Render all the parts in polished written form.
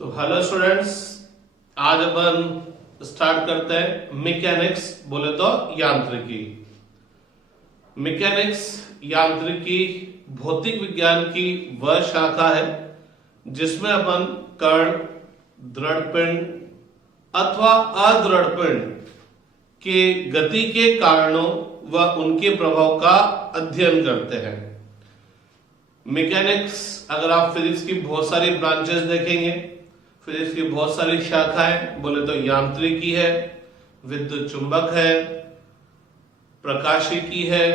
तो hello students, आज अपन start करते हैं मैकेनिक्स, बोले तो यांत्रिकी। मैकेनिक्स यांत्रिकी भौतिक विज्ञान की वह शाखा है जिसमें अपन कण, दृढ़ पिंड अथवा अदृढ़ पिंड के गति के कारणों व उनके प्रभाव का अध्ययन करते हैं। मैकेनिक्स, अगर आप फिजिक्स की बहुत सारी ब्रांचेस देखेंगे, फिजिक्स की बहुत सारी शाखाएं, बोले तो यांत्रिकी है, विद्युत चुंबक है, प्रकाशिकी है,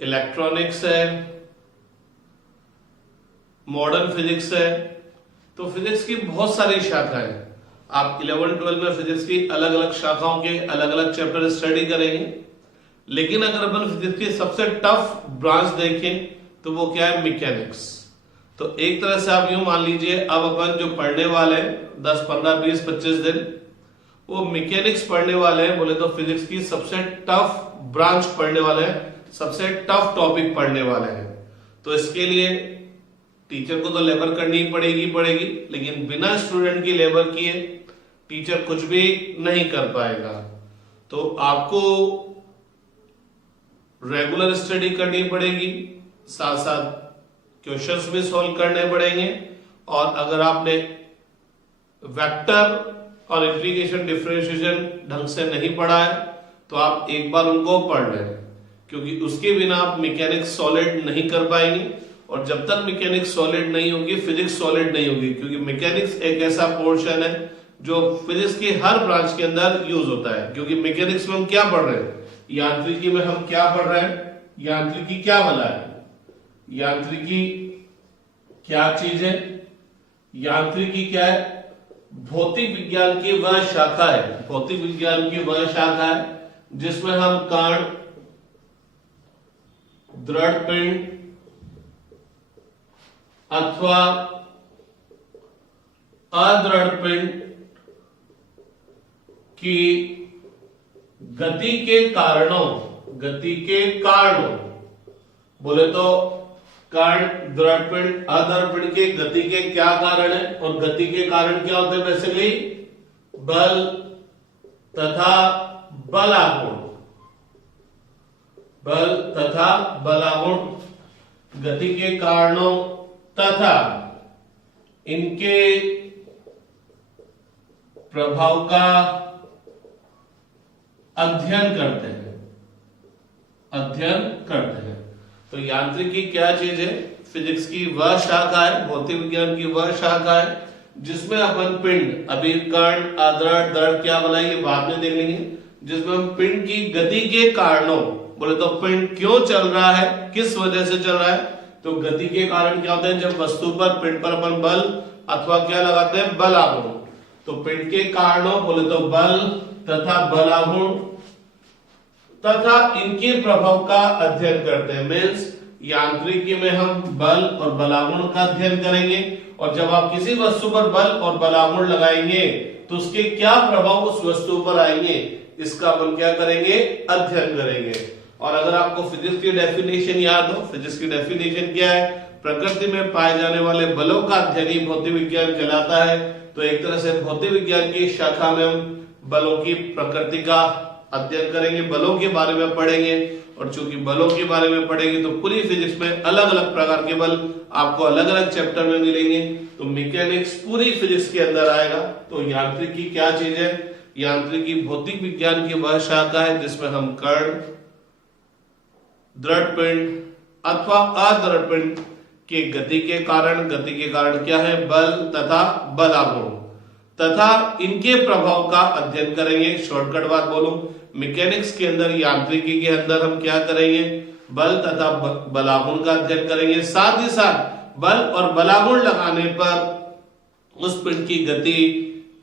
इलेक्ट्रॉनिक्स है, मॉडर्न फिजिक्स है। तो फिजिक्स की बहुत सारी शाखाएं, आप 11-12 में फिजिक्स की अलग अलग शाखाओं के अलग अलग चैप्टर स्टडी करेंगे। लेकिन अगर अपन फिजिक्स की सबसे टफ ब्रांच देखें तो वो क्या है? मैकेनिक्स। तो एक तरह से आप यूं मान लीजिए, अब अपन जो पढ़ने वाले हैं 10, 15, 20, 25 दिन, वो मैकेनिक्स पढ़ने वाले हैं। बोले तो फिजिक्स की सबसे टफ ब्रांच पढ़ने वाले हैं, सबसे टफ टॉपिक पढ़ने वाले हैं। तो इसके लिए टीचर को तो लेबर करनी ही पड़ेगी, लेकिन बिना स्टूडेंट की लेबर किए टीचर कुछ भी नहीं कर पाएगा। तो आपको रेगुलर स्टडी करनी पड़ेगी, साथ साथ क्वेश्चंस भी सॉल्व करने पड़ेंगे। और अगर आपने वेक्टर और इंटीग्रेशन डिफरेंशिएशन ढंग से नहीं पढ़ा है तो आप एक बार उनको पढ़ लें, क्योंकि उसके बिना आप मैकेनिक्स सॉलिड नहीं कर पाएंगे। और जब तक मैकेनिक्स सॉलिड नहीं होगी, फिजिक्स सॉलिड नहीं होगी, क्योंकि मैकेनिक्स एक ऐसा पोर्शन है जो फिजिक्स की हर ब्रांच के अंदर यूज होता है। क्योंकि मैकेनिक्स में हम क्या पढ़ रहे हैं, यांत्रिकी में हम क्या पढ़ रहे हैं, यांत्रिकी क्या वाला है, यांत्रिकी क्या चीज है? यांत्रिकी क्या है? भौतिक विज्ञान की वह शाखा है, भौतिक विज्ञान की वह शाखा है जिसमें हम कण, दृढ़ पिंड अथवा अदृढ़ पिंड की गति के कारणों, बोले तो कण, दृढ़ पिंड, अदृढ़ पिंड के गति के क्या कारण है? और गति के कारण क्या होते हैं? बेसिकली बल तथा बलागुण, बल तथा बलागुण गति के कारणों तथा इनके प्रभाव का अध्ययन करते हैं। तो यांत्रिकी क्या चीज है? फिजिक्स की वह शाखा है, भौतिक विज्ञान की वह शाखा है जिसमें अपन पिंड, अभी कण, अदृढ़, दृढ़ क्या बोला ये बाद में देख लेंगे, जिसमें हम पिंड की गति के कारणों, बोले तो पिंड क्यों चल रहा है, किस वजह से चल रहा है। तो गति के कारण क्या होते हैं? जब वस्तु पर, पिंड पर अपन बल अथवा क्या लगाते हैं? बलागुण। तो पिंड के कारणों, बोले तो बल तथा बलागुण तथा इनके प्रभाव का अध्ययन करते हैं। मीन्स यांत्रिकी में हम बल और बलागुण का अध्ययन करेंगे, और जब आप किसी वस्तु पर बल और बलागुण लगाएंगे तो उसके क्या प्रभाव उस वस्तु पर आएंगे, इसका अपन क्या करेंगे? अध्ययन करेंगे। और अगर आपको फिजिक्स की डेफिनेशन याद हो, फिजिक्स की डेफिनेशन क्या है? प्रकृति में पाए जाने वाले बलों का अध्ययन ही भौतिक विज्ञान कहलाता है। तो एक तरह से भौतिक विज्ञान की शाखा में हम बलों की प्रकृति का अध्ययन करेंगे, बलों के बारे में पढ़ेंगे। और चूंकि बलों के बारे में पढ़ेंगे तो पूरी फिजिक्स में अलग अलग प्रकार के बल आपको अलग अलग चैप्टर में मिलेंगे। तो मैकेनिक्स पूरी फिजिक्स के अंदर आएगा। तो यांत्रिकी क्या चीज है? यांत्रिकी भौतिक विज्ञान की वह शाखा है जिसमें हम कण, दृढ़ पिंड अथवा अदृढ़ पिंड के गति के कारण क्या है? बल तथा बलागुण तथा इनके प्रभाव का अध्ययन करेंगे। शॉर्टकट बात बोलूं, मैकेनिक्स के अंदर, यांत्रिकी के अंदर हम क्या करेंगे? बल तथा बलागुण का अध्ययन करेंगे। साथ ही साथ बल और बलागुण लगाने पर उस पिंड की गति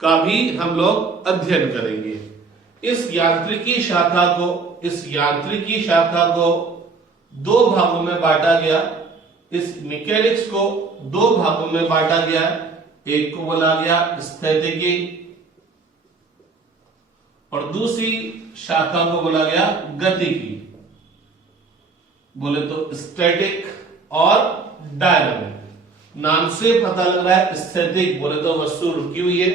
का भी हम लोग अध्ययन करेंगे। इस यांत्रिकी शाखा को दो भागों में बांटा गया। इस मैकेनिक्स को दो भागों में बांटा गया। एक को बोला गया स्थैतिकी और दूसरी शाखा को बोला गया गतिकी, बोले तो स्टैटिक और डायनामिक। नाम से पता लग रहा है स्थैतिक, बोले तो वस्तु रुकी हुई है।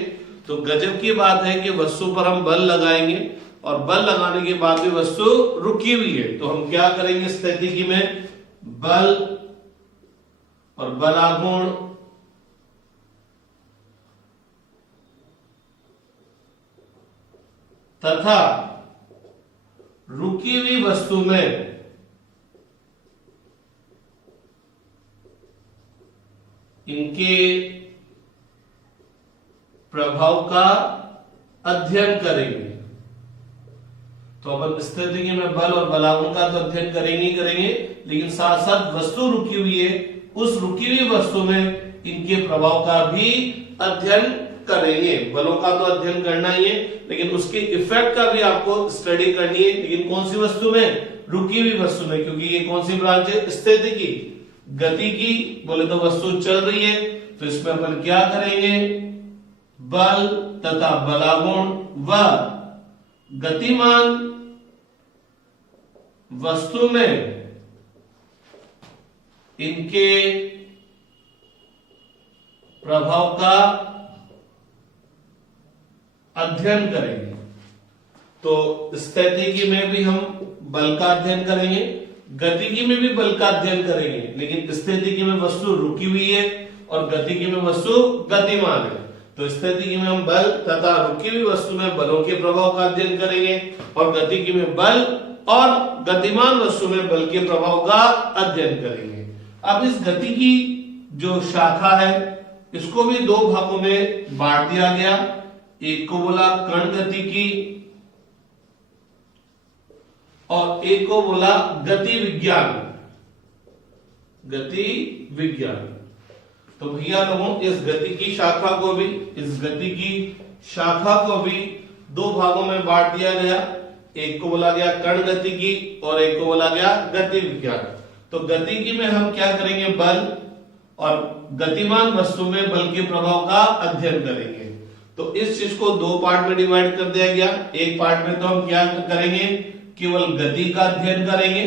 तो गजब की बात है कि वस्तु पर हम बल लगाएंगे और बल लगाने के बाद भी वस्तु रुकी हुई है, तो हम क्या करेंगे स्थितिकी में, बल और बलागुण तथा रुकी हुई वस्तु में इनके प्रभाव का अध्ययन करेंगे। तो अपन स्थितिकी में बल और बलागुण का तो अध्ययन करेंगे ही करेंगे, लेकिन साथ साथ वस्तु रुकी हुई है, उस रुकी हुई वस्तु में इनके प्रभाव का भी अध्ययन करेंगे। बलों का तो अध्ययन करना ही है, लेकिन उसके इफेक्ट का भी आपको स्टडी करनी है। लेकिन कौन सी वस्तु में, रुकी हुई वस्तु में, क्योंकि ये कौन सी ब्रांच है, स्थितिकी। गति की बोले तो वस्तु चल रही है, तो इसमें अपन क्या करेंगे, बल तथा बलागुण व गतिमान वस्तु में इनके प्रभाव का अध्ययन करेंगे। तो स्थितिकी में भी हम बल का अध्ययन करेंगे, गतिकी में भी बल का अध्ययन करेंगे, लेकिन स्थितिकी में वस्तु रुकी हुई है और गतिकी में वस्तु गतिमान है। तो स्थितिकी में हम बल तथा रुकी हुई वस्तु में बलों के प्रभाव का अध्ययन करेंगे और गतिकी में बल और गतिमान वस्तु में बल के प्रभाव का अध्ययन करेंगे। अब इस गति की जो शाखा है इसको भी दो भागों में बांट दिया गया। एक को बोला कण गति की और एक को बोला गति विज्ञान। गति विज्ञान, तो भैया लोगों इस गति की शाखा को भी, इस गति की शाखा को भी दो भागों में बांट दिया गया। एक को बोला गया कण गति की और एक को बोला गया गति विज्ञान। तो गतिकी में हम क्या करेंगे, बल और गतिमान वस्तु में बल के प्रभाव का अध्ययन करेंगे। तो इस चीज को दो पार्ट में डिवाइड कर दिया गया। एक पार्ट में तो हम क्या करेंगे, केवल गति का अध्ययन करेंगे,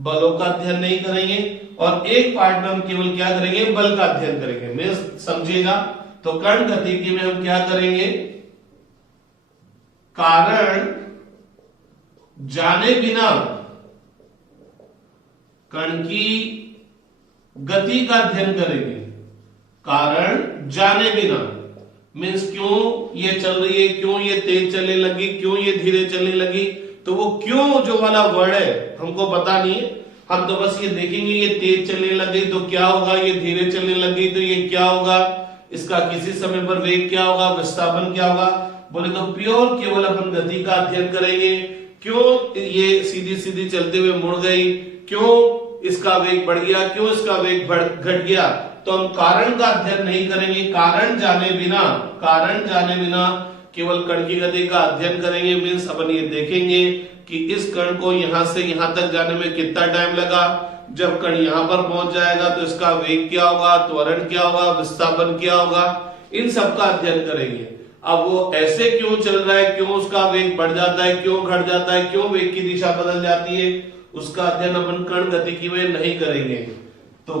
बलों का अध्ययन नहीं करेंगे, और एक पार्ट में हम केवल क्या करेंगे, बल का अध्ययन करेंगे। मैं समझिएगा, तो कण गतिकी में हम क्या करेंगे, कारण जाने बिना कण की गति का अध्ययन करेंगे। कारण जाने बिना मीन्स क्यों ये चल रही है, क्यों ये तेज चलने लगी, क्यों ये धीरे चलने लगी, तो वो क्यों जो वाला वर्ड है हमको पता नहीं है। हम तो बस ये देखेंगे ये तेज चलने लगी तो क्या होगा, ये धीरे चलने लगी तो ये क्या होगा, इसका किसी समय पर वेग क्या होगा, विस्थापन क्या होगा। बोले तो प्योर केवल अपन गति का अध्ययन करेंगे। क्यों ये सीधी सीधी चलते हुए मुड़ गई, क्यों इसका वेग बढ़ गया, क्यों इसका वेग घट गया, तो हम कारण का अध्ययन नहीं करेंगे। कारण जाने बिना केवल कण की गति का अध्ययन करेंगे। मीन्स अपन ये देखेंगे कि इस कण को यहां से यहां तक जाने में कितना टाइम लगा, जब कण यहां पर पहुंच जाएगा तो इसका वेग क्या होगा, त्वरण क्या होगा, विस्थापन क्या होगा, इन सब का अध्ययन करेंगे। अब वो ऐसे क्यों चल रहा है, क्यों उसका वेग बढ़ जाता है, क्यों घट जाता है, क्यों वेग की दिशा बदल जाती है, उसका अध्ययन अपन कण गतिकी में नहीं करेंगे। तो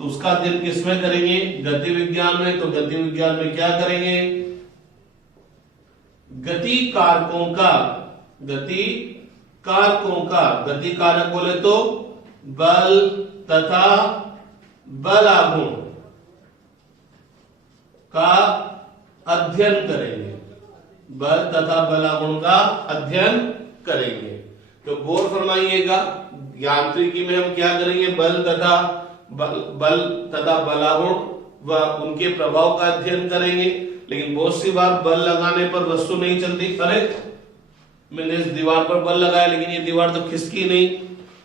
उसका अध्ययन किसमें करेंगे, गति विज्ञान में। तो गति विज्ञान में क्या करेंगे, गति कारकों का गति कारक बोले तो बल तथा बलागुण का अध्ययन करेंगे। बल तथा बलागुण का अध्ययन करेंगे। तो गौर फरमाइएगा, यांत्रिकी में हम क्या करेंगे, बल तथा बलागुण व उनके प्रभाव का अध्ययन करेंगे। लेकिन बहुत सी बार बल लगाने पर वस्तु नहीं चलती। अरे मैंने इस दीवार पर बल लगाया लेकिन ये दीवार तो खिसकी नहीं,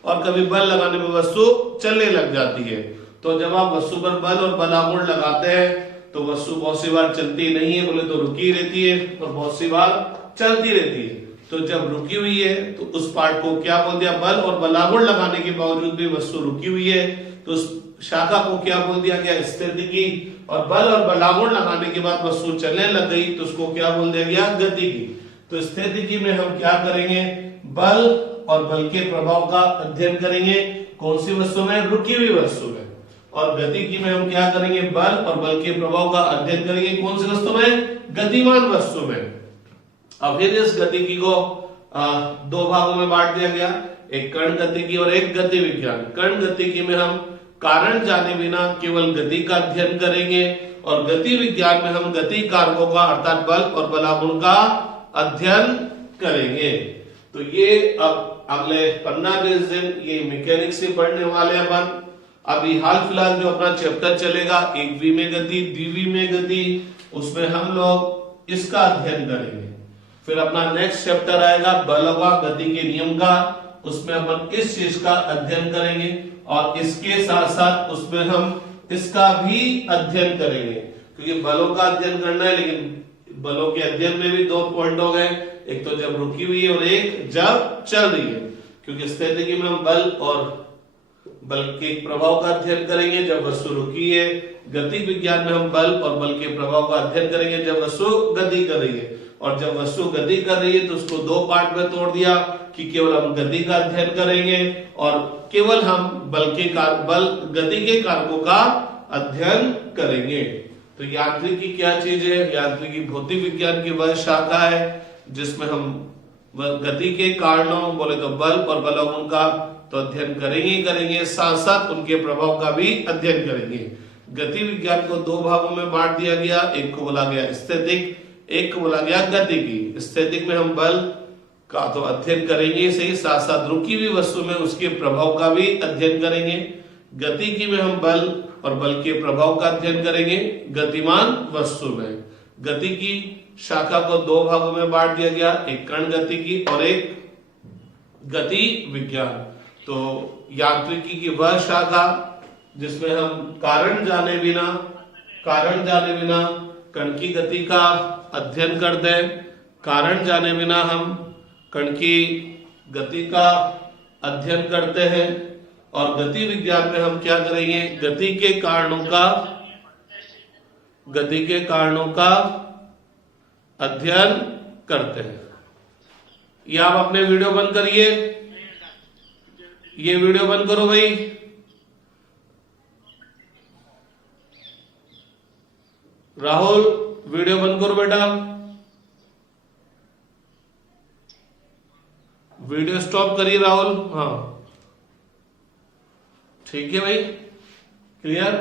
और कभी बल लगाने पर वस्तु चलने लग जाती है। तो जब आप वस्तु पर बल और बलागुण लगाते हैं तो वस्तु बहुत सी बार चलती नहीं है, बोले तो रुकी रहती है, और बहुत सी बार चलती रहती है। तो जब रुकी हुई है तो उस पार्ट को क्या बोल दिया, बल और बलागुण लगाने के बावजूद भी वस्तु रुकी हुई है तो उस शाखा को क्या बोल दिया गया, स्थितिकी। और बल और बलागुण लगाने के बाद वस्तु चलने लग गई तो उसको क्या बोल दिया गया, गतिकी। तो स्थितिकी में हम क्या करेंगे, बल और बल के प्रभाव का अध्ययन करेंगे। कौन सी वस्तु में, रुकी हुई वस्तु में। और गतिकी में हम क्या करेंगे, बल और बल के प्रभाव का अध्ययन करेंगे। कौन सी वस्तु में, गतिमान वस्तु में। अब फिर इस गतिकी को दो भागों में बांट दिया गया, एक कण गतिकी और एक गति विज्ञान। कण गतिकी में हम कारण जाने बिना केवल गति का अध्ययन करेंगे और गति विज्ञान में हम गति कारकों का अर्थात बल और बलागुण का अध्ययन करेंगे। तो ये अब अगले 15-20 दिन ये मैकेनिक्स से पढ़ने वाले अपन। अभी हाल फिलहाल जो अपना चैप्टर चलेगा, एक वी में गति, द्विवी में गति, उसमें हम लोग इसका अध्ययन करेंगे। फिर अपना नेक्स्ट चैप्टर आएगा बल व गति के नियम का, उसमें अपन इस चीज का अध्ययन करेंगे और इसके साथ साथ उसमें हम इसका भी अध्ययन करेंगे, क्योंकि बलों का अध्ययन करना है। लेकिन बलों के अध्ययन में भी दो पॉइंट हो गए, एक तो जब रुकी हुई है और एक जब चल रही है। क्योंकि स्थितिकी में हम बल और बल के प्रभाव का अध्ययन करेंगे जब वस्तु रुकी है। गति विज्ञान में हम बल और बल के प्रभाव का अध्ययन करेंगे जब वस्तु गति कर रही है। और जब वस्तु गति कर रही है तो उसको दो पार्ट में तोड़ दिया कि केवल हम गति का अध्ययन करेंगे और केवल हम गति के कारकों का अध्ययन करेंगे। तो यांत्रिकी क्या चीज है, यांत्रिकी भौतिक विज्ञान की वह शाखा है जिसमें हम गति के कारणों बोले तो बल और बलागुण का तो अध्ययन करेंगे, साथ साथ उनके प्रभाव का भी अध्ययन करेंगे। गति विज्ञान को दो भागों में बांट दिया गया, एक को बोला गया स्थैतिक, एक को बोला गया गतिकी। स्थैतिक में हम बल का तो अध्ययन करेंगे, सही, साथ साथ रुकी हुई वस्तु में उसके प्रभाव का भी अध्ययन करेंगे। गतिकी में हम बल और बल के प्रभाव का अध्ययन करेंगे गतिमान वस्तु में। गतिकी शाखा को दो भागों में बांट दिया गया, एक कण गतिकी और एक गति विज्ञान। तो यांत्रिकी की वह शाखा जिसमें हम कारण जाने बिना कण की गति का अध्ययन करते हैं। कारण जाने बिना हम कण की गति का अध्ययन करते हैं और गति विज्ञान में हम क्या करेंगे, गति के कारणों का अध्ययन करते हैं। ये आप अपने वीडियो बंद करिए, ये वीडियो बंद करो भाई। राहुल वीडियो बंद करो बेटा, वीडियो स्टॉप करिए राहुल। हाँ ठीक है भाई, क्लियर।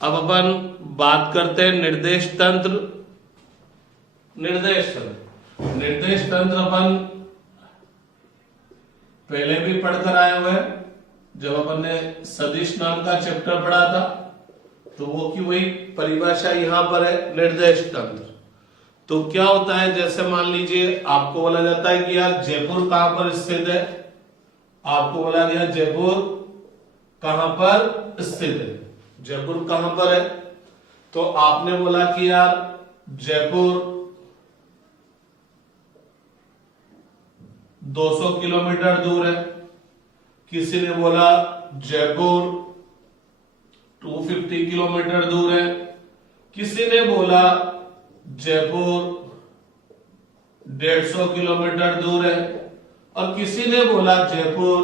अब अपन बात करते हैं निर्देश तंत्र। निर्देश तंत्र अपन पहले भी पढ़कर आए हुए हैं। जब अपन ने सदिश नाम का चैप्टर पढ़ा था तो वो की वही परिभाषा यहां पर है, निर्देश तंत्र। तो क्या होता है, जैसे मान लीजिए आपको बोला जाता है कि यार जयपुर कहां पर स्थित है, आपको बोला गया जयपुर कहां पर स्थित है, जयपुर कहां पर है। तो आपने बोला कि यार जयपुर 200 किलोमीटर दूर है, किसी ने बोला जयपुर 250 किलोमीटर दूर है, किसी ने बोला जयपुर 150 किलोमीटर दूर है और किसी ने बोला जयपुर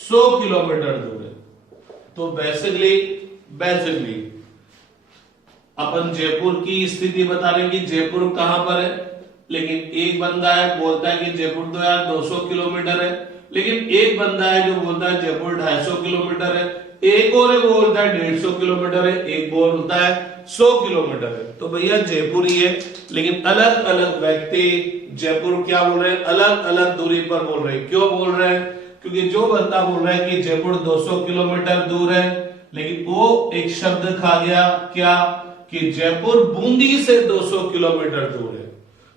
100 किलोमीटर दूर है। तो बेसिकली अपन जयपुर की स्थिति बता रहे हैं कि जयपुर कहां पर है, लेकिन एक बंदा है बोलता है कि जयपुर तो यार 200 किलोमीटर है, लेकिन एक बंदा है जो बोलता है जयपुर 250 किलोमीटर है, एक और बोलता है 150 किलोमीटर है, एक बोलता है 100 किलोमीटर है। तो भैया जयपुर ही है, लेकिन अलग अलग व्यक्ति जयपुर क्या बोल रहे हैं, अलग अलग दूरी पर बोल रहे हैं। क्यों बोल रहे हैं, क्योंकि जो बंदा बोल रहा है कि जयपुर 200 किलोमीटर दूर है, लेकिन वो एक शब्द खा गया क्या, कि जयपुर बूंदी से 200 किलोमीटर दूर है।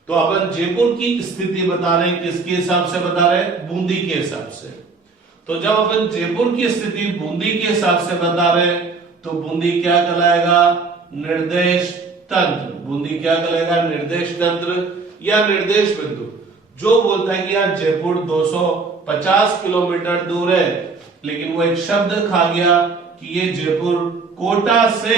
तो अपन जयपुर की स्थिति बता रहे हैं, किसके हिसाब से बता रहे हैं, बूंदी के हिसाब से। तो जब अपन जयपुर की स्थिति बूंदी के हिसाब से बता रहे हैं तो बूंदी क्या कहलाएगा, निर्देश तंत्र। बूंदी क्या कहलाएगा, निर्देश तंत्र या निर्देश बिंदु। जो बोलता है कि यार जयपुर 250 किलोमीटर दूर है, लेकिन वो एक शब्द खा गया कि ये जयपुर कोटा से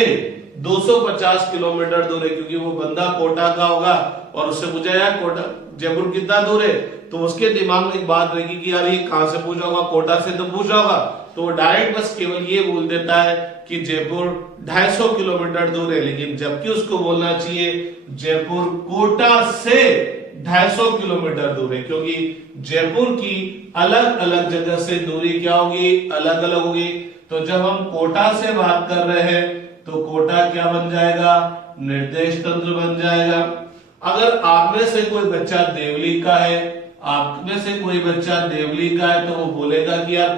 250 किलोमीटर दूर है, क्योंकि वो बंदा कोटा का होगा और उससे पूछा यार कोटा जयपुर कितना दूर है, तो उसके दिमाग में एक बात रहेगी कि यार ये कहां से पूछा होगा, कोटा से तो पूछा होगा, तो वो डायरेक्ट बस केवल ये बोल देता है कि जयपुर 250 किलोमीटर दूर है। लेकिन जबकि उसको बोलना चाहिए जयपुर कोटा से 250 किलोमीटर दूर है, क्योंकि जयपुर की अलग अलग जगह से दूरी क्या होगी, अलग अलग होगी। तो जब हम कोटा से बात कर रहे हैं तो कोटा क्या बन जाएगा, निर्देश तंत्र बन जाएगा। अगर आप में से कोई बच्चा देवली का है, आप में से कोई बच्चा देवली का है, तो वो बोलेगा कि यार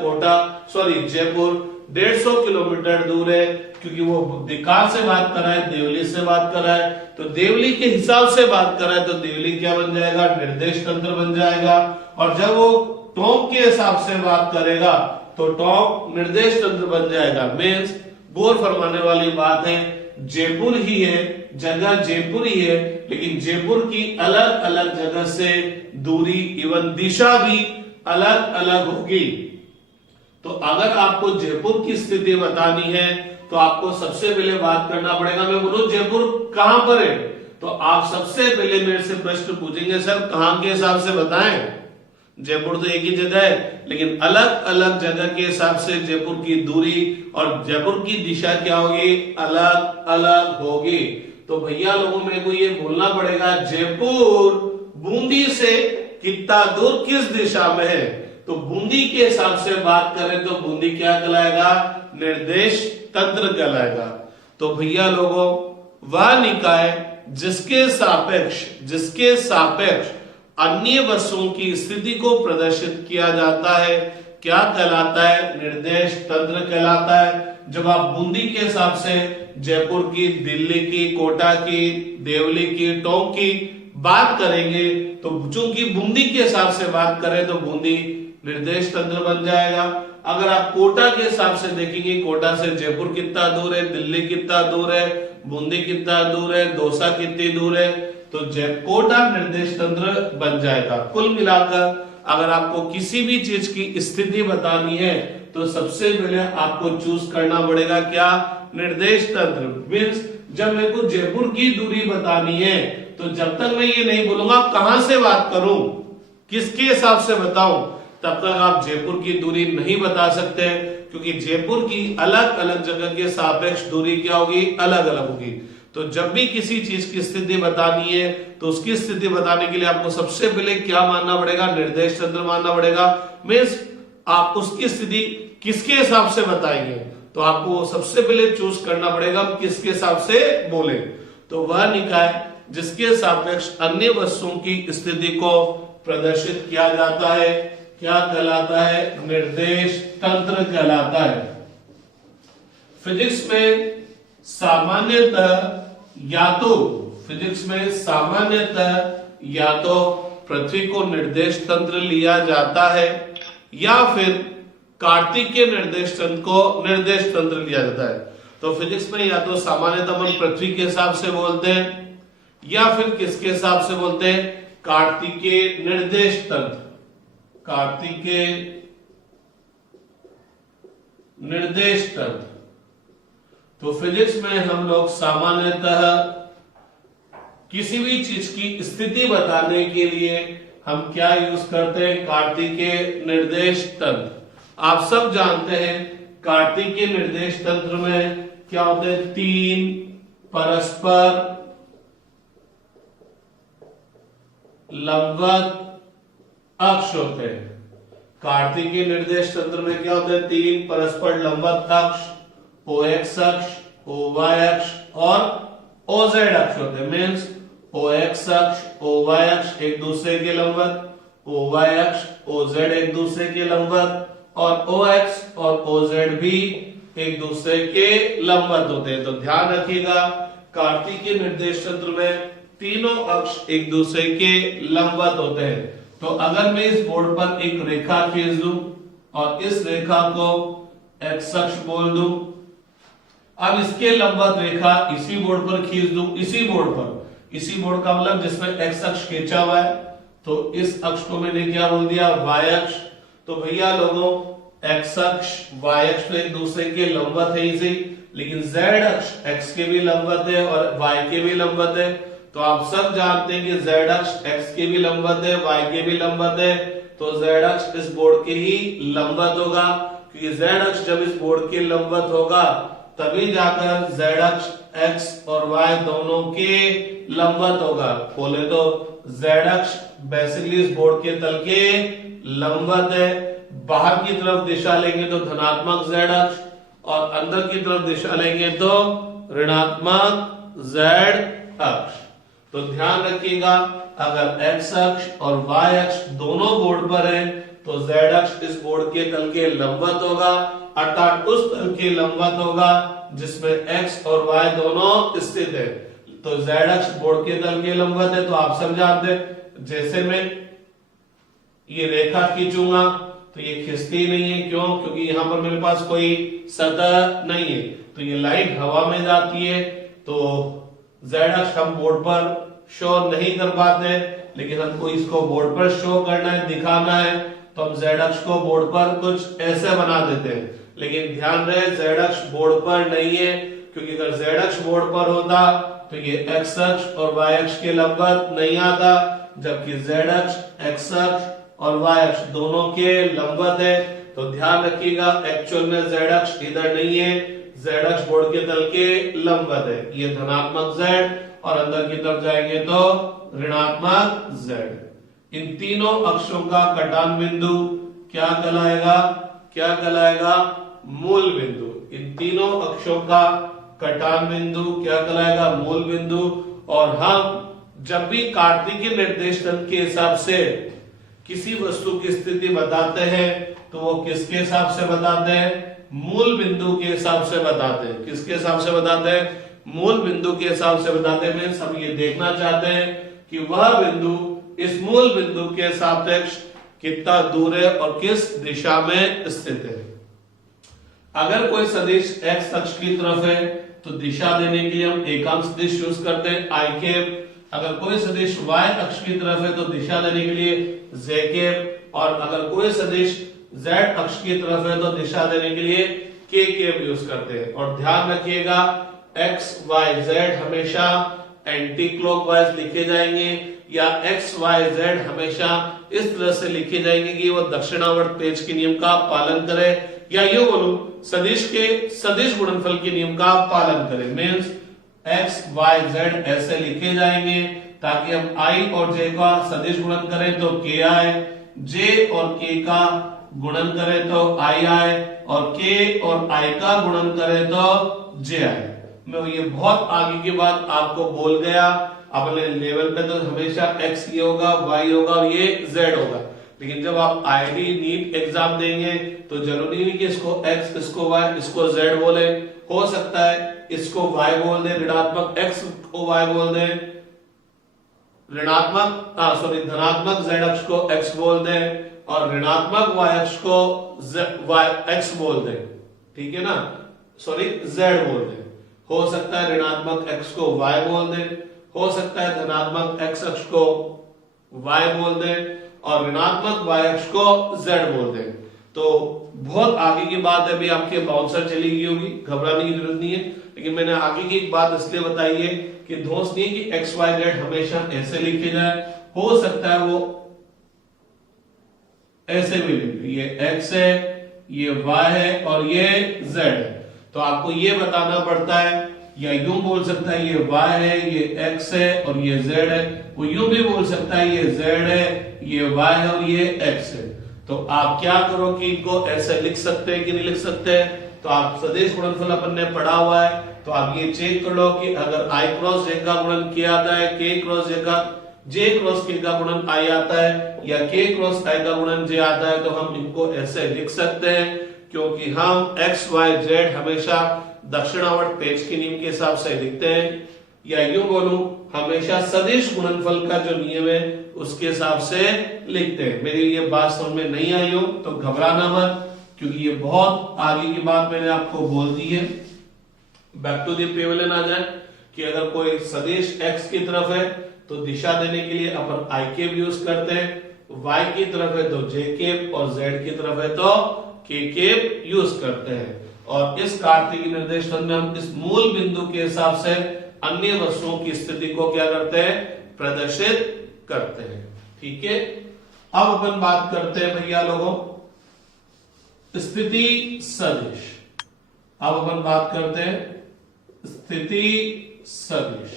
जयपुर 150 किलोमीटर दूर है, क्योंकि वो विकास से बात कर रहा है, देवली से बात कर रहा है, तो देवली के हिसाब से बात कर रहा है, तो देवली क्या बन जाएगा, निर्देश तंत्र बन जाएगा। और जब वो टोंक के हिसाब से बात करेगा तो टोंक निर्देश तंत्र बन जाएगा। मीन्स गौर फरमाने वाली बात है, जयपुर ही है, जगह जयपुर ही है, लेकिन जयपुर की अलग अलग जगह से दूरी एवं दिशा भी अलग अलग होगी। तो अगर आपको जयपुर की स्थिति बतानी है तो आपको सबसे पहले बात करना पड़ेगा, मैं बोलूं जयपुर कहां पर है, तो आप सबसे पहले मेरे से प्रश्न पूछेंगे सर कहां के हिसाब से बताएं। जयपुर तो एक ही जगह है, लेकिन अलग अलग जगह के हिसाब से जयपुर की दूरी और जयपुर की दिशा क्या होगी, अलग अलग होगी। तो भैया लोगों मेरे को ये बोलना पड़ेगा जयपुर बूंदी से कितना दूर किस दिशा में है, तो बूंदी के हिसाब से बात करें तो बूंदी क्या कहलाएगा, निर्देश तंत्र कहलाएगा। तो भैया लोगों वह निकाय जिसके सापेक्ष अन्य वस्तुओं की स्थिति को प्रदर्शित किया जाता है क्या कहलाता है, निर्देश तंत्र कहलाता है। जब आप बूंदी के हिसाब से जयपुर की, दिल्ली की, कोटा की, देवली की, टोंक की बात करेंगे, तो चूंकि बूंदी के हिसाब से बात करें तो बूंदी निर्देश तंत्र बन जाएगा। अगर आप कोटा के हिसाब से देखेंगे, कोटा से जयपुर कितना दूर है, दिल्ली कितना दूर है, बूंदी कितना दूर है, दौसा कितनी दूर है, तो कोटा निर्देश तंत्र बन जाएगा। कुल मिलाकर अगर आपको किसी भी चीज की स्थिति बतानी है तो सबसे पहले आपको चूज करना पड़ेगा क्या, निर्देश तंत्र। मीन्स जब मेरे को जयपुर की दूरी बतानी है तो जब तक मैं ये नहीं बोलूंगा कहां से बात करूं, किसके हिसाब से बताऊं, तब तक आप जयपुर की दूरी नहीं बता सकते, क्योंकि जयपुर की अलग अलग जगह के सापेक्ष दूरी क्या होगी, अलग अलग होगी। तो जब भी किसी चीज की स्थिति बतानी है तो उसकी स्थिति बताने के लिए आपको सबसे पहले क्या मानना पड़ेगा, निर्देश तंत्र मानना पड़ेगा। मीन्स आप उसकी स्थिति किसके हिसाब से बताएंगे, तो आपको सबसे पहले चूज करना पड़ेगा किसके हिसाब से बोले। तो वह निकाय जिसके सापेक्ष अन्य वस्तुओं की स्थिति को प्रदर्शित किया जाता है क्या कहलाता है, निर्देश तंत्र कहलाता है। फिजिक्स में सामान्यतः या तो पृथ्वी को निर्देश तंत्र लिया जाता है या फिर कार्तिकीय निर्देश तंत्र को निर्देश तंत्र लिया जाता है। तो फिजिक्स में या तो सामान्यतः हम पृथ्वी के हिसाब से बोलते हैं या फिर किसके हिसाब से बोलते हैं, कार्तिकीय निर्देश तंत्र, कार्तिकीय निर्देश तंत्र। तो फिजिक्स में हम लोग सामान्यतः किसी भी चीज की स्थिति बताने के लिए हम क्या यूज करते हैं, कार्तिकीय निर्देश तंत्र। आप सब जानते हैं कार्तिकीय निर्देश तंत्र में क्या होते हैं, 3 परस्पर लंबवत अक्ष होते हैं। कार्तिकीय निर्देश तंत्र में क्या होते हैं, 3 परस्पर लंबवत अक्ष, OX अक्ष, OY अक्ष और OZ अक्ष होते हैं। मीन्स OX अक्ष, OY अक्ष एक दूसरे के लंबवत, OY अक्ष, OZ एक दूसरे के लंबवत और OX और OZ भी एक दूसरे के लंबवत होते हैं। तो ध्यान रखिएगा कार्तिकीय निर्देश तंत्र में तीनों अक्ष एक दूसरे के लंबवत होते हैं। तो अगर मैं इस बोर्ड पर एक रेखा खींच दूं और इस रेखा को X अक्ष बोल दूं, अब इसके लंबवत रेखा इसी बोर्ड पर खींच दूं, इसी बोर्ड का मतलब जिसमें X अक्ष खींचा हुआ है, तो इस अक्ष को मैंने क्या बोल दिया, Y अक्ष। तो भैया लोगों एक्स अक्ष वाई अक्ष तो एक दूसरे के लंबवत है इसे, लेकिन जेड अक्ष एक्स के भी लंबवत है और वाई के भी लंबवत है। तो आप सब जानते हैं कि जेड अक्ष एक्स के भी लंबवत है, वाई के भी लंबवत है, तो जेड अक्ष इस बोर्ड के ही लंबवत होगा, क्योंकि जेड अक्ष जब इस बोर्ड के लंबवत होगा तभी जाकर जेड अक्ष एक्स और वाई दोनों के लंबवत होगा। बोले तो जेड अक्ष बेसिकली इस बोर्ड के तल के लंबवत है। बाहर की तरफ दिशा लेंगे तो धनात्मक जेड अक्ष और अंदर की तरफ दिशा लेंगे तो ऋणात्मक जेड अक्ष। तो ध्यान रखिएगा, अगर एक्स अक्ष और वाई अक्ष दोनों बोर्ड पर है तो जेड अक्ष इस बोर्ड के तल के लंबवत होगा, अर्थात उस तल के लंबवत होगा जिसमें एक्स और वाई दोनों स्थित है। तो जेड अक्ष बोर्ड के तल के लंबवत है। तो आप सब जानते हैं, जैसे मैं ये रेखा खींचूंगा तो ये खिंचती ही नहीं है, क्यों? क्योंकि यहां पर मेरे पास कोई सतह नहीं है, तो ये लाइट हवा में जाती है, तो जेड अक्ष हम बोर्ड पर शो नहीं कर पाते, लेकिन हमको इसको बोर्ड पर शो करना है, दिखाना है, तो हम जेड अक्ष को बोर्ड पर कुछ ऐसे बना देते हैं। लेकिन ध्यान रहे, जेड अक्ष बोर्ड पर नहीं है, क्योंकि अगर जेड अक्ष बोर्ड पर होता तो ये एक्स अक्ष और वाई अक्ष के लंबवत नहीं आता, जबकि जेड अक्ष एक्स अक्ष और वाई अक्ष दोनों के लंबवत है। तो ध्यान रखिएगा, एक्चुअल में जेड अक्ष इधर नहीं है, जेड अक्ष बोर्ड के तल के लंबवत है, ये धनात्मक जेड और अंदर की तरफ जाएंगे तो ऋणात्मक जेड। इन तीनों अक्षों का कटान बिंदु क्या कहलाएगा? क्या कहलाएगा? मूल बिंदु। इन तीनों अक्षों का कटान बिंदु क्या कहलाएगा? मूल बिंदु। और हम जब भी कार्तीय निर्देश तंत्र के हिसाब से किसी वस्तु की स्थिति बताते हैं तो वो किसके हिसाब से बताते हैं? मूल बिंदु के हिसाब से बताते हैं। किसके हिसाब से बताते हैं? मूल बिंदु के हिसाब से बताते हैं। हम ये देखना चाहते हैं कि वह बिंदु इस मूल बिंदु के सापेक्ष कितना दूर है और किस दिशा में स्थित है। अगर कोई सदिश एक्स अक्ष की तरफ है तो दिशा देने के लिए हम एकांक सदिश यूज करते हैं आई कैप। अगर कोई सदिश वाई अक्ष की तरफ है तो दिशा देने के लिए जे कैप, और अगर कोई सदिश जेड अक्ष की तरफ है तो दिशा देने के लिए के कैप यूज करते हैं। और ध्यान रखिएगा, एक्स वाई जेड हमेशा एंटी क्लॉकवाइज लिखे जाएंगे, या एक्स वाई जेड हमेशा इस तरह से लिखे जाएंगे कि वो दक्षिणावर्त पेज के नियम का पालन करे, या यूं बोलूं सदिश के सदिश गुणनफल के नियम का पालन करे। मींस एक्स वाई जेड ऐसे लिखे जाएंगे ताकि हम आई और जे का सदिश गुणन करें तो के आए, जे और के का गुणन करें तो आई आए, और के और आई का गुणन करें तो जे आए। मैं ये बहुत आगे की बात आपको बोल गया। अपने लेवल पे तो हमेशा x ये होगा, y होगा और ये z होगा, लेकिन जब आप आईडी नीट एग्जाम देंगे तो जरूरी नहीं कि इसको x, इसको y, इसको z बोले। हो सकता है इसको y बोल दे, ऋणात्मक x को y बोल दे, धनात्मक z अक्ष को x बोल दे, और ऋणात्मक y अक्ष को x बोल दे, ठीक है ना, z बोल दे। हो सकता है ऋणात्मक x को y बोल दे, हो सकता है धनात्मक x अक्ष को y बोल दे, और ऋणात्मक y अक्ष को z बोल दे। तो बहुत आगे की बात है, अभी आपके बाउंसर चली गई होगी, घबराने की जरूरत नहीं है, लेकिन मैंने आगे की एक बात इसलिए बताई है कि दोस्त नहीं कि x y z हमेशा ऐसे लिखे जाए, हो सकता है वो ऐसे भी लिखे, ये x है, ये y है और ये z है। तो आपको ये बताना पड़ता है, या यूं बोल सकता है ये y है, ये x है और ये z है, वो यूं भी बोल सकता है ये z है, ये y है और ये x है। तो आप क्या करो कि इनको ऐसे लिख सकते हैं कि नहीं लिख सकते हैं? तो आप सदिश गुणनफल अपन ने पढ़ा हुआ है, तो आप ये चेक कर लो कि अगर i क्रॉस j का गुणन किया आता है, k cross j cross k का गुणन i आता है, या k क्रॉस i का गुणन j आता है, तो हम इनको ऐसे लिख सकते हैं, क्योंकि हम x y z हमेशा दक्षिणावर्त पेज के नियम के हिसाब से लिखते हैं, या यूं बोलूं हमेशा सदिश गुणनफल का जो नियम है उसके हिसाब से लिखते हैं। मेरी ये बात समझ में नहीं आई हो तो घबराना मत, क्योंकि ये बहुत आगे की बात मैंने आपको बोल दी है। बैक टू द पेवलन आ जाए कि अगर कोई सदिश x की तरफ है तो दिशा देने के लिए अपन i कैप यूज करते हैं, y की तरफ है तो j कैप और z की तरफ है तो के कैप यूज करते हैं। और इस कार्तिकी निर्देशांक में हम इस मूल बिंदु के हिसाब से अन्य वस्तुओं की स्थिति को क्या करते हैं, प्रदर्शित करते हैं। ठीक है, अब अपन बात करते हैं भैया लोगों स्थिति सदिश। अब अपन बात करते हैं स्थिति सदिश।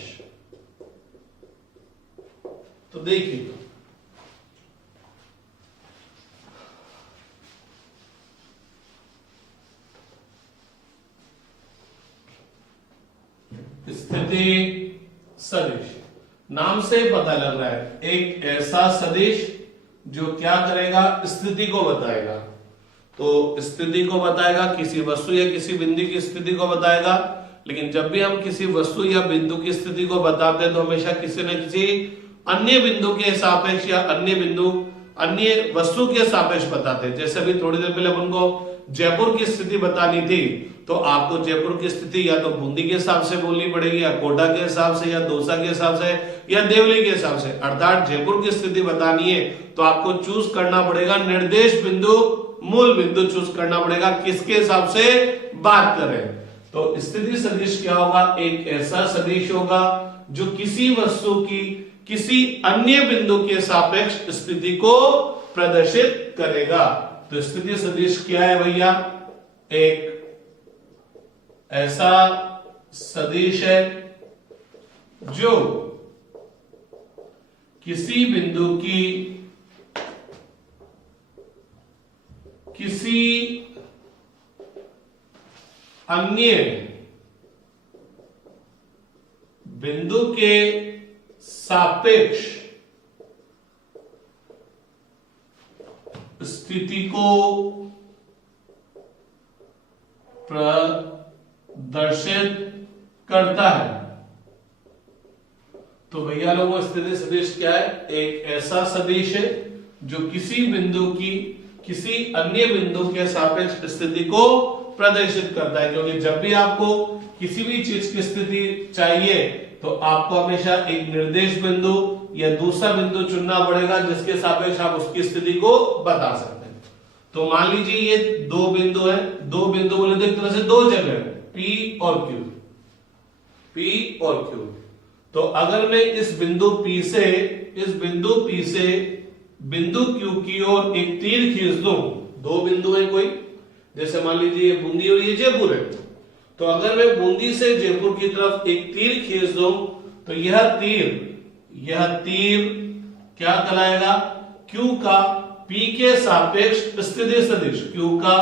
तो देखिए स्थिति सदिश नाम से पता लग रहा है एक ऐसा सदिश जो क्या करेगा, स्थिति को बताएगा। तो स्थिति को बताएगा, किसी वस्तु या किसी बिंदु की स्थिति को बताएगा। लेकिन जब भी हम किसी वस्तु या बिंदु की स्थिति को बताते हैं तो हमेशा किसी न किसी अन्य बिंदु के सापेक्ष या अन्य वस्तु के सापेक्ष बताते हैं। जैसे अभी थोड़ी देर पहले अपन को जयपुर की स्थिति बतानी थी, तो आपको जयपुर की स्थिति या तो बूंदी के हिसाब से बोलनी पड़ेगी, या कोटा के हिसाब से, या दौसा के हिसाब से, या देवली के हिसाब से। अर्थात जयपुर की स्थिति बतानी है तो आपको चूज करना पड़ेगा निर्देश बिंदु, मूल बिंदु चूज करना पड़ेगा, किसके हिसाब से बात करें। तो स्थिति सदिश क्या होगा, एक ऐसा सदिश होगा जो किसी वस्तु की किसी अन्य बिंदु के सापेक्ष स्थिति को प्रदर्शित करेगा। तो स्थिति सदिश क्या है भैया, एक ऐसा सदिश है जो किसी बिंदु की किसी अन्य बिंदु के सापेक्ष स्थिति को प्रदर्शित करता है। तो भैया लोगों स्थिति सदिश क्या है, एक ऐसा सदिश है जो किसी बिंदु की किसी अन्य बिंदु के सापेक्ष स्थिति को प्रदर्शित करता है। क्योंकि जब भी आपको किसी भी चीज की स्थिति चाहिए तो आपको हमेशा एक निर्देश बिंदु या दूसरा बिंदु चुनना पड़ेगा जिसके सापेक्ष आप उसकी स्थिति को बता सकते हैं। तो मान लीजिए ये दो बिंदु है, दो बिंदु बोले तो एक तरह से दो जगह है, P और Q, P और Q। तो अगर मैं इस बिंदु P से बिंदु Q की ओर एक तीर खींच दूं, दो बिंदु है कोई, जैसे मान लीजिए ये बूंदी और ये जयपुर है, तो अगर मैं बूंदी से जयपुर की तरफ एक तीर खींच दूं तो यह तीर क्या कहलाएगा, Q का P के सापेक्ष स्थिति सदिश, Q का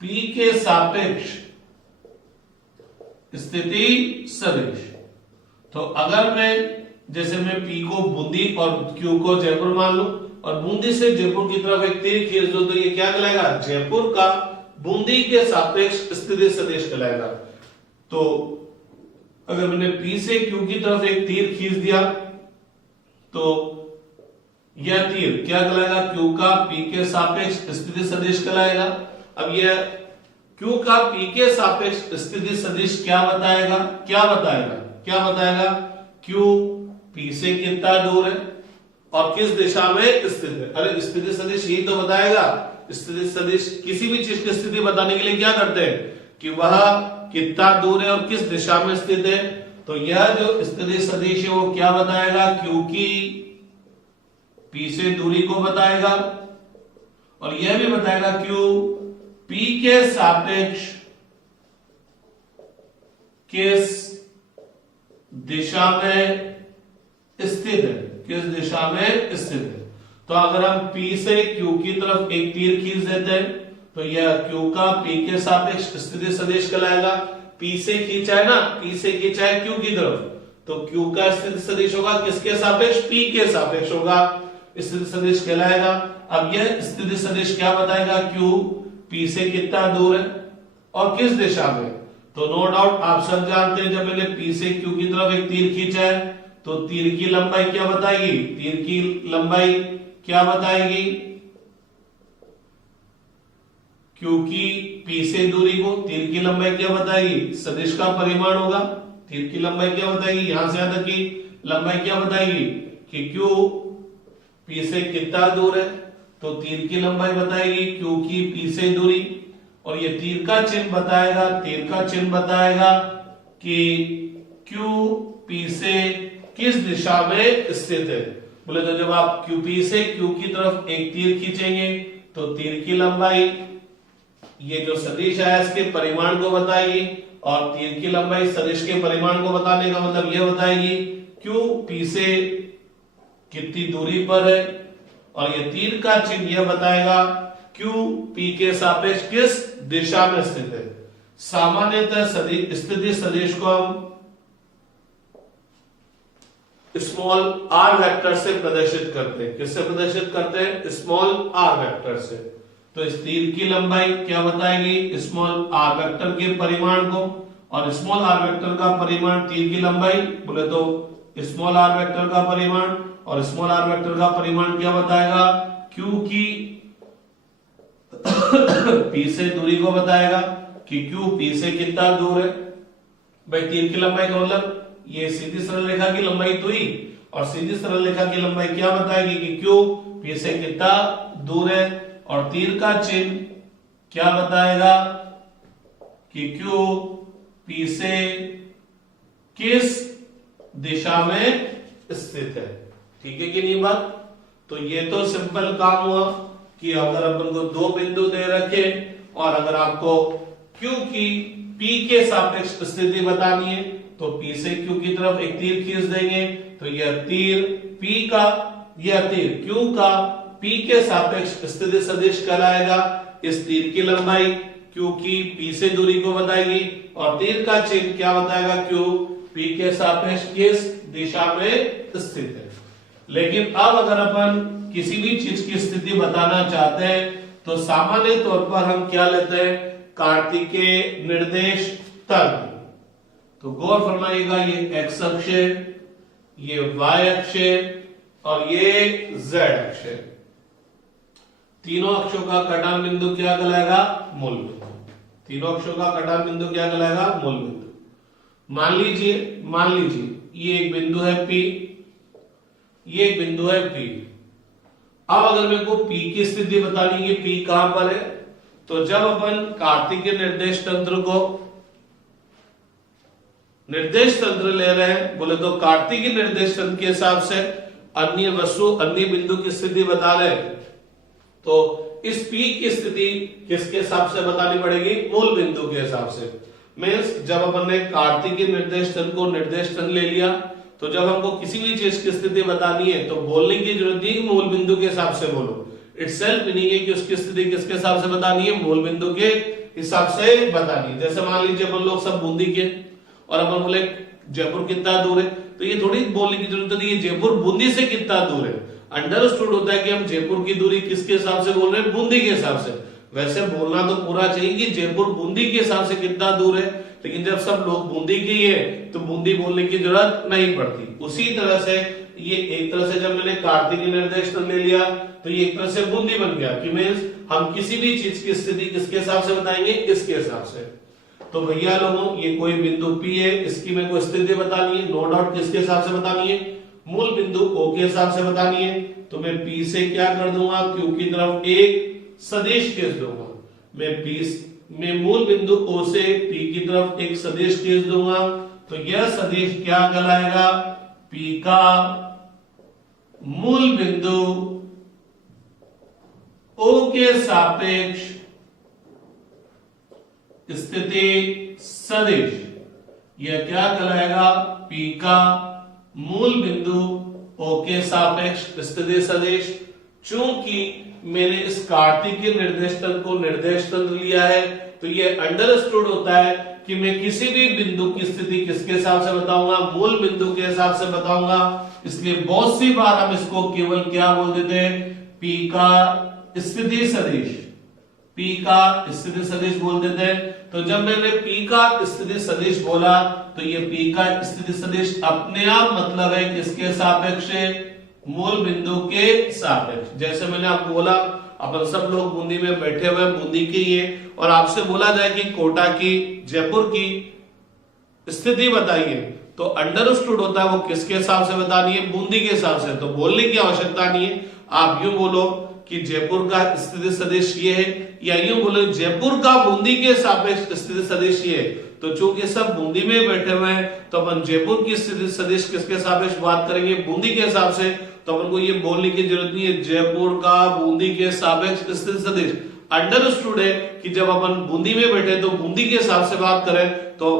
P के सापेक्ष स्थिति सदिश। तो अगर मैं जैसे मैं P को बूंदी और Q को जयपुर मान लूं और बूंदी से जयपुर की तरफ एक तीर खींच दो तो ये क्या कहलाएगा, जयपुर का बूंदी के सापेक्ष स्थिति सदिश कहलाएगा। तो अगर मैंने P से Q की तरफ एक तीर खींच दिया तो यह तीर क्या कहलाएगा, Q का P के सापेक्ष स्थिति सदिश कहलाएगा। अब यह Q का P के सापेक्ष स्थिति सदिश क्या बताएगा, Q P से कितना दूर है और किस दिशा में स्थित है। अरे स्थिति सदिश यही तो बताएगा। स्थिति सदिश किसी भी चीज की स्थिति बताने के लिए क्या करते हैं कि वह कितना दूर है और किस दिशा में स्थित है। तो यह जो स्थिति सदिश है वो क्या बताएगा, Q की P से दूरी को बताएगा और यह भी बताएगा Q P के सापेक्ष किस दिशा में स्थित है, किस दिशा में स्थित है। तो अगर हम P से Q की तरफ एक तीर खींच देते हैं तो यह Q का P के सापेक्ष स्थिति सदिश कहलाएगा। P से खींचा है ना, P से खींचा है Q की तरफ, तो Q का स्थिति सदिश होगा किसके सापेक्ष, P के सापेक्ष होगा, स्थिति सदिश कहलाएगा। अब यह स्थिति सदिश क्या बताएगा, Q P से कितना दूर है और किस दिशा में। तो नो डाउट आप सब जानते हैं जब मैंने P से Q की तरफ एक तीर खींचा है तो तीर की लंबाई क्या बताएगी, तीर की लंबाई क्या बताएगी, क्योंकि P से दूरी को तीर की लंबाई क्या बताएगी, सदिश का परिमाण होगा। तीर की लंबाई क्या बताएगी, यहां से यहां तक की लंबाई क्या बताएगी कि Q P से कितना दूर है तो तीर की लंबाई बताएगी क्यू की पी से दूरी, और ये तीर का चिन्ह बताएगा कि क्यू पी से किस दिशा में स्थित है। बोले तो जब आप क्यू पी से क्यू की तरफ एक तीर खींचेंगे तो तीर की लंबाई, ये जो सदिश है इसके परिमाण को बताएगी, और तीर की लंबाई सदिश के परिमाण को बताने का मतलब यह बताएगी क्यू पी से कितनी दूरी पर है, और ये तीर का चिन्ह यह बताएगा क्यू पी के सापेक्ष किस दिशा में स्थित है। सामान्यतः स्थिति सदिश को हम स्मॉल आर वेक्टर से प्रदर्शित करते हैं। किससे प्रदर्शित करते हैं? स्मॉल आर वेक्टर से। तो इस तीर की लंबाई क्या बताएगी? स्मॉल आर वेक्टर के परिमाण को, और स्मॉल आर वेक्टर का परिमाण तीर की लंबाई, बोले तो स्मॉल आर वेक्टर का परिमाण, और स्मॉल आर वेक्टर का परिमाण क्या बताएगा? क्यू की पी से दूरी को बताएगा कि क्यू पी से कितना दूर है। भाई तीर की लंबाई का मतलब ये सीधी सरल रेखा की लंबाई तो ही, और सीधी सरल रेखा की लंबाई क्या बताएगी कि क्यू पी से कितना दूर है, और तीर का चिन्ह क्या बताएगा कि क्यू पी से किस दिशा में स्थित है। ठीक है कि नहीं बात? तो ये तो सिंपल काम हुआ कि अगर अपन को दो बिंदु दे रखे और अगर आपको क्यू की पी के सापेक्ष स्थिति बतानी है तो पी से क्यू की तरफ एक तीर खींच देंगे, तो यह तीर पी का, यह तीर क्यू का पी के सापेक्ष स्थिति सदिश कहलाएगा। इस तीर की लंबाई क्यू की पी से दूरी को बताएगी, और तीर का चिन्ह क्या बताएगा? क्यू पी के सापेक्ष किस दिशा में स्थित है। लेकिन अब अगर अपन किसी भी चीज की स्थिति बताना चाहते हैं तो सामान्य तौर पर हम क्या लेते हैं? कार्तिकेय निर्देश तंत्र। तो गौर फरमाइएगा, ये एक्स अक्ष है, ये वाई अक्ष है, और ये जेड अक्ष है। तीनों अक्षों का कटान बिंदु क्या कहलाएगा? मूल बिंदु। तीनों अक्षों का कटान बिंदु क्या कहलाएगा? मूल बिंदु। मान लीजिए ये एक बिंदु है P, ये एक बिंदु है P। अब अगर मेरे को P की स्थिति बतानी है, P कहां पर है, तो जब अपन कार्तिकेय निर्देश तंत्र को निर्देश तंत्र ले रहे हैं, बोले तो कार्तिकेय निर्देश तंत्र के हिसाब से अन्य वस्तु, अन्य बिंदु की स्थिति बता रहे हैं, तो इस P की स्थिति किसके हिसाब से बतानी पड़ेगी? मूल बिंदु के हिसाब से। मीन्स जब अपन ने कार्तिकेय निर्देश तंत्र को निर्देश तंत्र ले लिया, तो जब हमको किसी भी चीज की स्थिति बतानी है तो बोलने की जरूरत नहीं, मूल बिंदु के हिसाब से बोलो। इटसेल्फ मीनिंग है कि उसकी स्थिति किसके हिसाब से बतानी है? मूल बिंदु के हिसाब से बतानी है। जैसे मान लीजिए अपन लोग सब बूंदी के, और अपन बोले जयपुर कितना दूर है, तो ये थोड़ी बोलने की जरूरत नहीं है जयपुर बूंदी से कितना दूर है। अंडरस्टूड होता है कि हम जयपुर की दूरी किसके हिसाब से बोल रहे हैं? बूंदी के हिसाब से। वैसे बोलना तो पूरा चाहिए कि जयपुर बूंदी के हिसाब से कितना दूर है, लेकिन जब सब लोग बूंदी के ही है तो बूंदी बोलने की जरूरत नहीं पड़ती। उसी तरह से ये एक तरह से जब मैंने कार्तिकेय निर्देश तंत्र ले लिया तो ये एक तरह से बूंदी बन गया कि मीन्स हम किसी भी चीज की स्थिति किसके हिसाब से बताएंगे? इसके हिसाब से। तो भैया लोगों, ये कोई बिंदु P है, इसकी मेरे को स्थिति बतानी है, नो डाउट किसके हिसाब से बतानी है? मूल बिंदु O के हिसाब से बतानी है। तो मैं P से क्या कर दूंगा? Q की तरफ एक सदिश खींच दूंगा। मैं मूल बिंदु O से P की तरफ एक सदिश खींच दूंगा, तो यह सदिश क्या कहलाएगा? P का मूल बिंदु O के सापेक्ष स्थिति सदिश। यह क्या कहलाएगा? P का मूल बिंदु O के सापेक्ष स्थिति सदिश। चूंकि मैंने इस कार्तिकेय निर्देश तंत्र को निर्देश तंत्र लिया है, तो यह अंडरस्टूड होता है कि मैं किसी भी बिंदु की स्थिति किसके हिसाब से बताऊंगा? मूल बिंदु के हिसाब से बताऊंगा। इसलिए बहुत सी बार हम इसको केवल क्या बोल देते हैं? P का स्थिति सदिश। P का स्थिति सदिश बोल देते हैं। तो जब मैंने P का स्थिति सदिश बोला तो ये P का स्थिति सदिश अपने आप मतलब है किसके सापेक्ष? मूल बिंदु के सापेक्ष। जैसे मैंने आपको बोला अपन सब लोग बूंदी में बैठे हुए बूंदी के ही है, और आपसे बोला जाए कि कोटा की, जयपुर की स्थिति बताइए, तो अंडरस्टूड होता है वो किसके हिसाब से बतानी है? बूंदी के हिसाब से। तो बोलने की आवश्यकता नहीं है, आप यूं बोलो कि जयपुर का स्थिति सदिश ये है, या यूं बोले जयपुर का बूंदी के सापेक्ष स्थिति सदिश ये है। तो चूंकि सब बूंदी में बैठे हुए हैं तो अपन जयपुर की स्थिति सदिश किसके सापेक्ष बात करेंगे, बूंदी के हिसाब से। तो अपन को ये बोलने की जरूरत नहीं है जयपुर का बूंदी के सापेक्ष स्थिति सदिश। अंडरस्टूड है कि जब अपन बूंदी में बैठे तो बूंदी के हिसाब से बात करें तो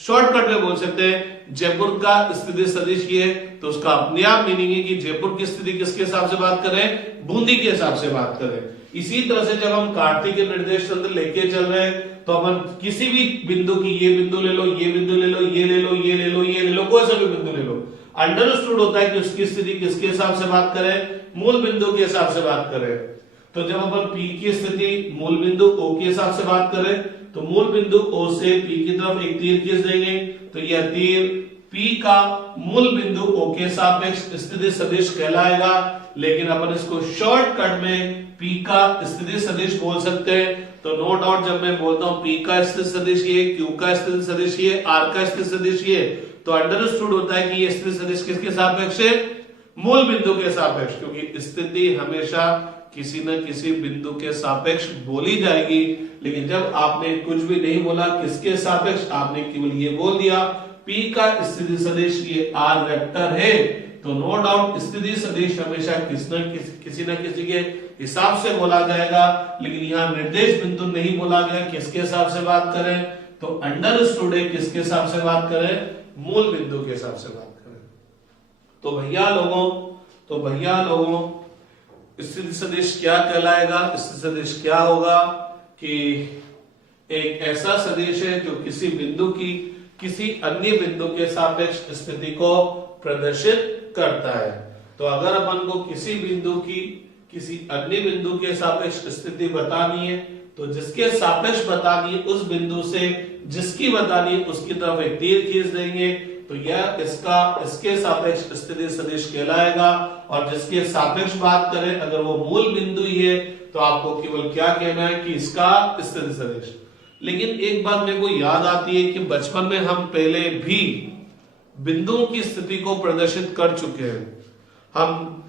शॉर्टकट में बोल सकते हैं जयपुर का स्थिति सदिश ये है, तो उसका अपने आप मीनिंग है कि जयपुर की स्थिति किसके हिसाब से बात करें, बूंदी के हिसाब से बात करें। इसी तरह से जब हम कार्तिक के निर्देश तंत्र लेके चल रहे हैं तो अपन किसी भी बिंदु की, ये बिंदु ले लो, ये बिंदु ले लो, ये ले लो, ये ले लो, ये ले लो, कोई सा भी बिंदु ले लो, अंडरस्टूड होता है कि उसकी स्थिति किसके हिसाब से बात करें, मूल बिंदु के हिसाब से बात करें। तो जब अपन P की स्थिति मूल बिंदु O के हिसाब से बात करें तो मूल बिंदु O से P की तरफ एक तीर खींच देंगे, तो यह तीर P का मूल बिंदु O के सापेक्ष स्थिति सदिश कहलाएगा। लेकिन अपन इसको शॉर्टकट में P का स्थिति सदिश बोल सकते हैं। तो नो डाउट जब मैं बोलता हूं P का स्थिति सदिश ये, Q का स्थिति सदिश ये, R का स्थिति सदिश ये, तो अंडरस्टूड होता है कि ये स्थिति सदिश किसके सापेक्ष है, मूल बिंदु के सापेक्ष, क्योंकि स्थिति हमेशा किसी न किसी बिंदु के सापेक्ष बोली जाएगी। लेकिन जब आपने कुछ भी नहीं बोला किसके सापेक्ष, आपने केवल ये बोल दिया P का स्थिति सदिश ये R वेक्टर है, तो नो डाउट स्थिति सदिश हमेशा किसी न किसी के हिसाब से बोला जाएगा। लेकिन यहाँ निर्देश बिंदु नहीं बोला गया, किसके हिसाब से बात करें, तो अंडरस्टूड है किसके हिसाब से बात करें, मूल बिंदु के हिसाब से बात करें। तो भैया लोगों स्थिति सदिश क्या कहलाएगा, स्थिति सदिश क्या होगा कि एक ऐसा सदिश है जो किसी बिंदु की किसी अन्य बिंदु के सापेक्ष स्थिति को प्रदर्शित करता है। तो अगर अपन को किसी बिंदु की किसी अन्य बिंदु के सापेक्ष स्थिति बतानी है तो जिसके सापेक्ष बतानी है उस बिंदु से जिसकी बतानी है उसकी तरफ एक तीर खींच देंगे, तो यह इसके सापेक्ष स्थिति सदिश कहलाएगा। और जिसके सापेक्ष बात करें अगर वो मूल बिंदु ही है तो आपको केवल क्या कहना है कि इसका स्थिति सदिश। लेकिन एक बात मेरे को याद आती है कि बचपन में हम पहले भी बिंदुओं की स्थिति को प्रदर्शित कर चुके हैं। हम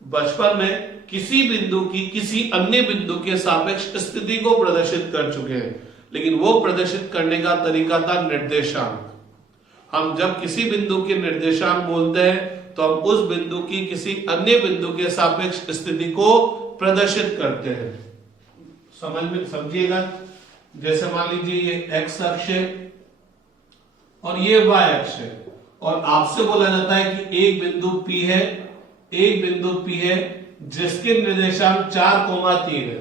बचपन में किसी बिंदु की किसी अन्य बिंदु के सापेक्ष स्थिति को प्रदर्शित कर चुके हैं, लेकिन वो प्रदर्शित करने का तरीका था निर्देशांक। हम जब किसी बिंदु के निर्देशांक बोलते हैं तो हम उस बिंदु की किसी अन्य बिंदु के सापेक्ष स्थिति को प्रदर्शित करते हैं। समझिएगा, जैसे मान लीजिए ये x अक्ष है और ये y अक्ष है, और आपसे बोला जाता है कि एक बिंदु P है जिसके निर्देशांक 4,3 है।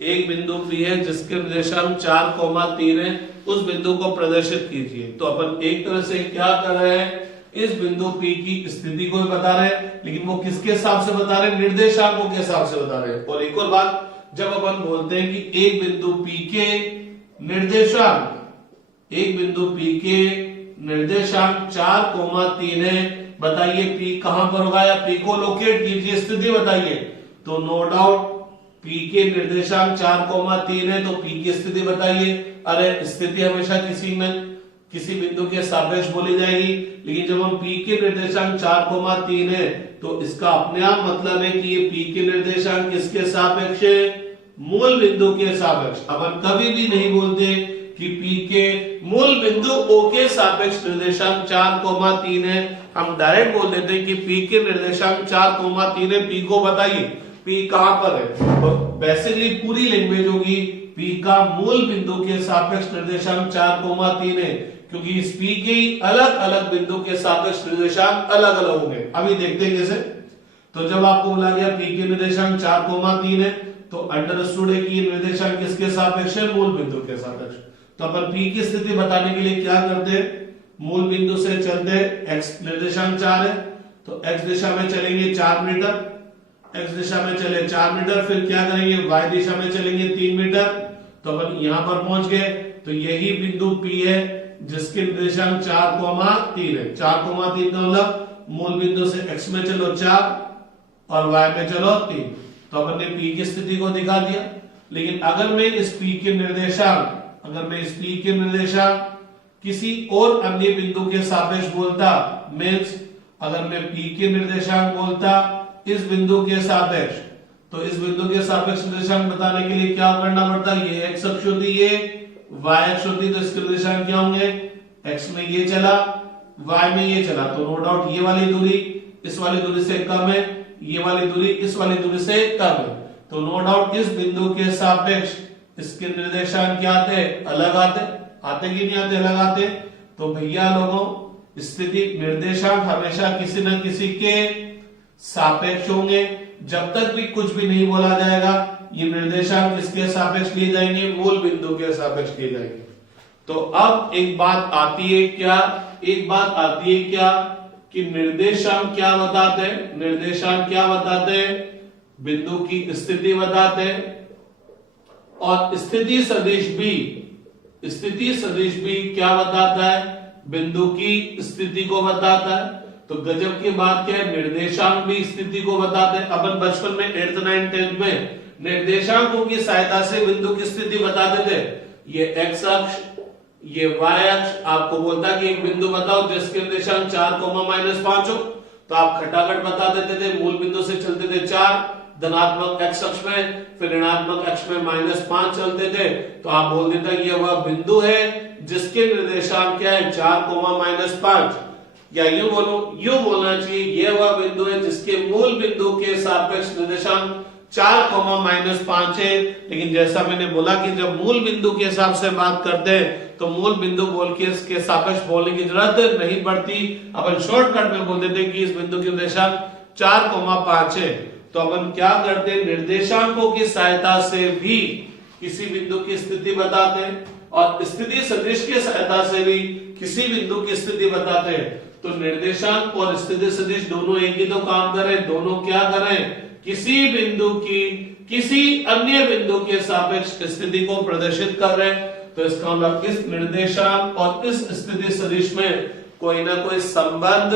एक बिंदु P है जिसके निर्देशांक 4,3 है, उस बिंदु को प्रदर्शित कीजिए। तो अपन एक तरह से क्या कर रहे हैं, इस बिंदु P की स्थिति को बता रहे हैं, लेकिन वो किसके हिसाब से बता रहे हैं, निर्देशांकों के हिसाब से बता रहे हैं। और एक और बात, जब अपन बोलते हैं कि एक बिंदु P के निर्देशांक 4,3 है, बताइए P कहां पर होगा, या P को लोकेट कीजिए, स्थिति बताइए। तो नो डाउट P के निर्देशांक 4,3 है तो P की स्थिति बताइए। अरे स्थिति हमेशा किसी बिंदु के सापेक्ष बोली जाएगी, लेकिन जब हम P के निर्देशांक 4,3 है तो इसका अपने आप मतलब है कि ये P के निर्देशांक किसके सापेक्ष है, मूल बिंदु के सापेक्ष। अपन कभी भी नहीं बोलते कि P के मूल बिंदु O के सापेक्ष निर्देशांक 4,3 है, हम डायरेक्ट बोल देते हैं कि P के निर्देशांक 4,3 है, P को बताइए P कहां पर है। तो बेसिकली पूरी लैंग्वेज होगी P का मूल बिंदु के सापेक्ष निर्देशांक 4,3 है, क्योंकि इस P के अलग अलग बिंदु के सापेक्ष निर्देशांक अलग अलग होंगे। अभी देखते हैं कैसे। तो जब आपको बोला गया P के निर्देशांक 4,3 है तो अंडरस्टूड है कि ये निर्देशांक किसके सापेक्ष है, मूल बिंदु के सापेक्ष। तो अपन P की स्थिति बताने के लिए क्या करते हैं, मूल बिंदु से चलते x निर्देशांक 4 है तो x दिशा में चलेंगे 4 मीटर, x दिशा में चले 4 मीटर, फिर क्या करेंगे y दिशा में चलेंगे 3 मीटर। तो अपन यहां पर पहुंच गए, तो यही बिंदु P है जिसके निर्देशांक 4,3 है। 4,3 का मतलब मूल बिंदु से x में चलो 4 और y में चलो 3, तो अपन ने P की स्थिति को दिखा दिया। लेकिन अगर मैं इस P के निर्देशांक किसी और अन्य बिंदु के सापेक्ष बोलता, मींस अगर मैं P के निर्देशांक बोलता इस बिंदु के सापेक्ष, तो इस बिंदु के सापेक्ष निर्देशांक बताने के लिए क्या करना पड़ता है, ये x अक्ष होती, ये y अक्ष होती, तो इसके निर्देशांक क्या होंगे, x में ये चला, y में ये चला, तो नो डाउट ये वाली दूरी इस वाली दूरी से कम है, ये वाली दूरी इस वाली दूरी से कम है, तो नो डाउट इस बिंदु के सापेक्ष इसके निर्देशांक क्या आते, अलग आते, आते कि नहीं आते, अलग आते। तो भैया लोगों स्थिति निर्देशांक हमेशा किसी न किसी के सापेक्ष होंगे, जब तक भी कुछ भी नहीं बोला जाएगा ये निर्देशांक किसके सापेक्ष लिए जाएंगे, मूल बिंदु के सापेक्ष लिए जाएंगे। तो अब एक बात आती है क्या, एक बात आती है क्या कि निर्देशांक क्या बताते हैं, निर्देशांक क्या बताते हैं, बिंदु की स्थिति बताते हैं, और स्थिति सदिश भी, स्थिति सदिश भी क्या बताता है, बिंदु की स्थिति को बताता है। तो गजब की बात क्या है, निर्देशांक भी स्थिति को बताते हैं। अपन बचपन में 8th 9th 10th में निर्देशांकों की सहायता से बिंदु की स्थिति बताते थे। ये x अक्ष, ये y अक्ष आपको बोलता है कि एक बिंदु बताओ जिसके निर्देशांक 4, -5 हो, तो आप खटाखट बता देते थे, मूल बिंदु से चलते थे 4, धनात्मक x अक्ष में, फिर ऋणात्मक x में -5 चलते थे, तो आप बोल देता ये वह बिंदु है जिसके निर्देशांक क्या है, 4, -5, या यूं बोलो, यूं बोलना चाहिए ये वह बिंदु है जिसके मूल बिंदु के सापेक्ष निर्देशांक 4, -5 है। लेकिन जैसा मैंने बोला कि जब मूल बिंदु के हिसाब से बात करते हैं तो मूल बिंदु बोल के इसके सापेक्ष बोलने की जरूरत नहीं पड़ती, अपन शॉर्टकट में बोल देते कि इस बिंदु के निर्देशांक 4, 5 है। तो अपन क्या करते हैं, निर्देशांकों की सहायता से भी किसी बिंदु की स्थिति बताते हैं, और स्थिति सदिश की सहायता से भी किसी बिंदु की स्थिति बताते हैं। तो निर्देशांक और स्थिति सदिश दोनों एक ही तो काम करें, दोनों क्या करें, किसी बिंदु की किसी अन्य बिंदु के सापेक्ष स्थिति को प्रदर्शित कर रहे हैं। तो इसका मतलब इस निर्देशांक और इस स्थिति सदिश में कोई ना कोई संबंध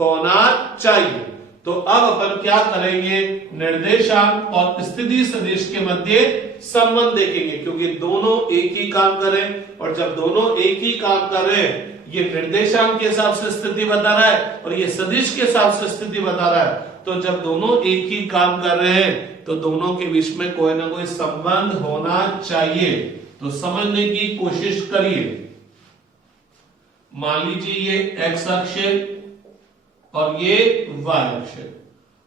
होना चाहिए। तो अब अपन क्या करेंगे, निर्देशांक और स्थिति सदिश के मध्य संबंध देखेंगे, क्योंकि दोनों एक ही काम करें, और जब दोनों एक ही काम कर रहे हैं, ये निर्देशांक के हिसाब से स्थिति बता रहा है और ये सदिश के हिसाब से स्थिति बता रहा है, तो जब दोनों एक ही काम कर रहे हैं तो दोनों के बीच में कोई ना कोई संबंध होना चाहिए। तो समझने की कोशिश करिए। मान लीजिए ये x अक्ष और ये y अक्ष।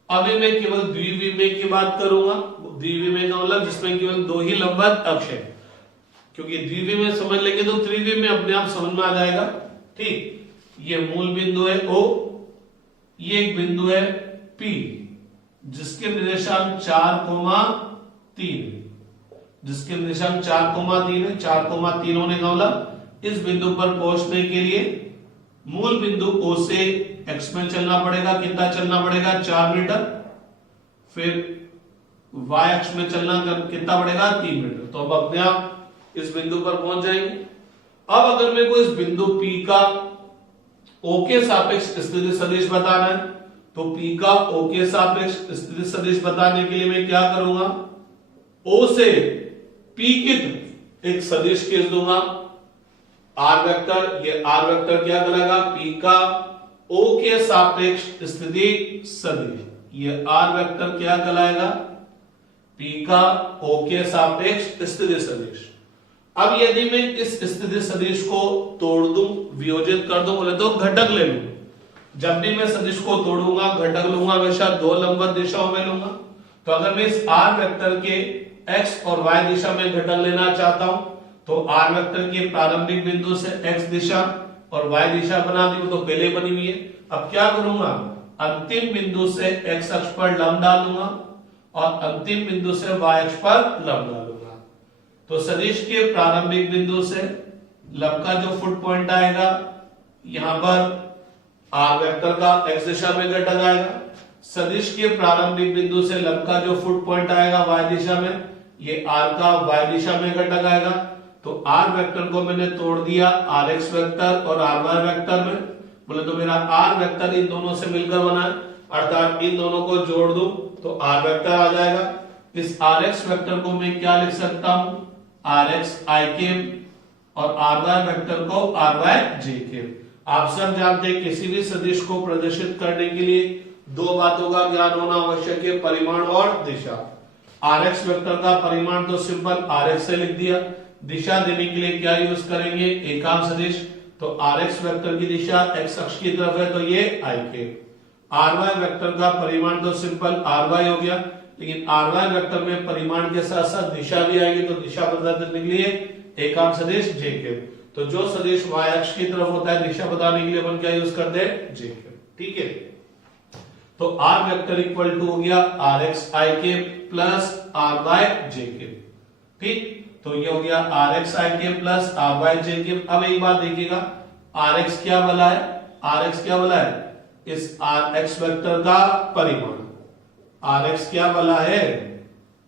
अभी मैं केवल द्विविमीय की बात करूंगा। द्विविमीय का मतलब जिसमें केवल दो ही लंबवत अक्ष है, क्योंकि द्विविमीय समझ लेंगे तो त्रिविमीय अपने आप समझ में आ जाएगा। ठीक, ये मूल बिंदु है O, ये एक बिंदु है P जिसके निर्देशांक 4, 3, जिसके निर्देशांक 4, 3 है। 4, 3 होने का मतलब इस बिंदु पर पहुंचने के लिए मूल बिंदु O से x में चलना पड़ेगा, कितना चलना पड़ेगा, 4 मीटर, फिर y अक्ष में चलना कितना पड़ेगा, 3 मीटर। तो अब अपने आप इस बिंदु पर पहुंच जाएंगे। अब अगर मेरे को इस बिंदु P का O के सापेक्ष स्थिति सदिश बताना है, तो P का O के सापेक्ष स्थिति सदिश बताने के लिए मैं क्या करूंगा, O से P की तरफ एक सदिश खींच दूंगा, R वेक्टर। ये R वेक्टर क्या करेगा, P का O के सापेक्ष स्थिति सदिश। ये R वेक्टर क्या कहलाएगा, P का O के सापेक्ष स्थिति सदिश। अब यदि मैं इस स्थिति सदिश को तोड़ दूं, वियोजित कर दूं, बोले तो घटक ले लूं। जब भी मैं सदिश को तोड़ूंगा, घटक लूंगा, हमेशा दो लंबवत दिशाओं में लूंगा। तो अगर मैं इस R वेक्टर के x और y दिशा में घटक लेना चाहता हूं, तो R वेक्टर के प्रारंभिक बिंदु से x दिशा और y दिशा बना दी, तो पहले बनी हुई है। अब क्या करूंगा, अंतिम बिंदु से x अक्ष पर लंब डालूंगा और अंतिम बिंदु से y अक्ष पर लंब डालूंगा। तो सदिश के प्रारंभिक बिंदु से लंब का जो फुट पॉइंट आएगा, यहां पर R वेक्टर का x दिशा में घटक आएगा। सदिश के प्रारंभिक बिंदु से लंब का जो फुट पॉइंट आएगा y दिशा में, ये R का y दिशा में घटक आएगा। तो R वेक्टर को मैंने तोड़ दिया RX वेक्टर और RY वेक्टर में। बोले तो मेरा R वेक्टर इन दोनों से मिलकर बना है, अर्थात इन दोनों को जोड़ दूं तो R वेक्टर आ जाएगा। इस RX वेक्टर को मैं क्या लिख सकता हूं, RX I कैप, और RY वेक्टर को RY J कैप। आप सब जानते हैं किसी भी सदिश को प्रदर्शित करने के लिए दो बातों का ज्ञान होना आवश्यक है, परिमाण और दिशा। आर एक्स वेक्टर का परिमाण तो सिंपल आर एक्स से लिख दिया। दिशा देने के लिए क्या यूज करेंगे, एकांक सदिश। तो आर एक्स वेक्टर की दिशा एक्स अक्ष की तरफ है तो ये आई के। आर वाई वेक्टर का परिमाण तो सिंपल आर वाई हो गया, लेकिन आर वाई वेक्टर में परिमाण के साथ साथ दिशा भी आएगी, तो दिशा बता देने के लिए एकांक सदिश जे के। तो जो सदिश वाई अक्ष की तरफ होता है दिशा बताने के लिए अपन क्या यूज करते हैं, जे के। ठीक है, तो आर वेक्टर इक्वल टू हो गया आर एक्स आई के प्लस आर वाई जे के। ठीक, तो ये हो गया आर एक्स आई के प्लस आर वाई जे के। अब एक बात देखिएगा, आर एक्स क्या बोला है, आर एक्स क्या बोला है, इस आर एक्स वेक्टर का परिमाण। आर एक्स क्या बोला है,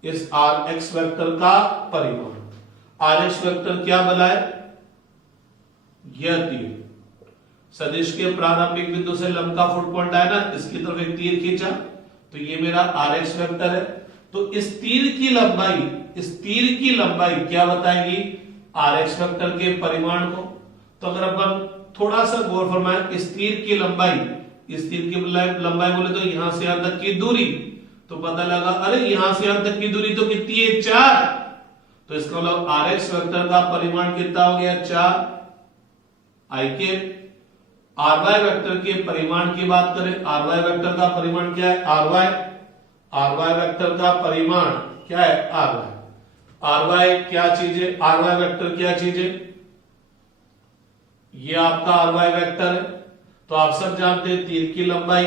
इस आर एक्स वेक्टर का परिमाण। आर एक्स वेक्टर क्या बोला है, यह तीर सदिश के प्रारंभिक बिंदु से लंब का फुट पॉइंट आया ना, इसकी तरफ एक तीर खींचा, तो ये मेरा आर एक्स वेक्टर है। तो इस तीर की लंबाई, इस तीर की लंबाई क्या बताएगी, आर एक्स वेक्टर के परिमाण को। तो अगर अपन थोड़ा सा गौर फरमाएं, इस तीर की लंबाई, इस तीर की लंबाई बोले तो यहां से यहां तक की दूरी, तो पता लगा अरे यहां से यहां तक की दूरी तो कितनी है, 4। तो इसका मतलब आर एक्स वेक्टर का परिमाण कितना हो गया, 4 आई के। आर वाई वेक्टर के परिमाण की बात करें, आर वाई वेक्टर का परिमाण क्या है, R Y. R Y vector का परिमाण क्या है, आर वाई। आर वाई क्या चीज है, आर वाई वेक्टर क्या चीज है, ये आपका आर वाई वेक्टर है। तो आप सब जानते हैं तीर की लंबाई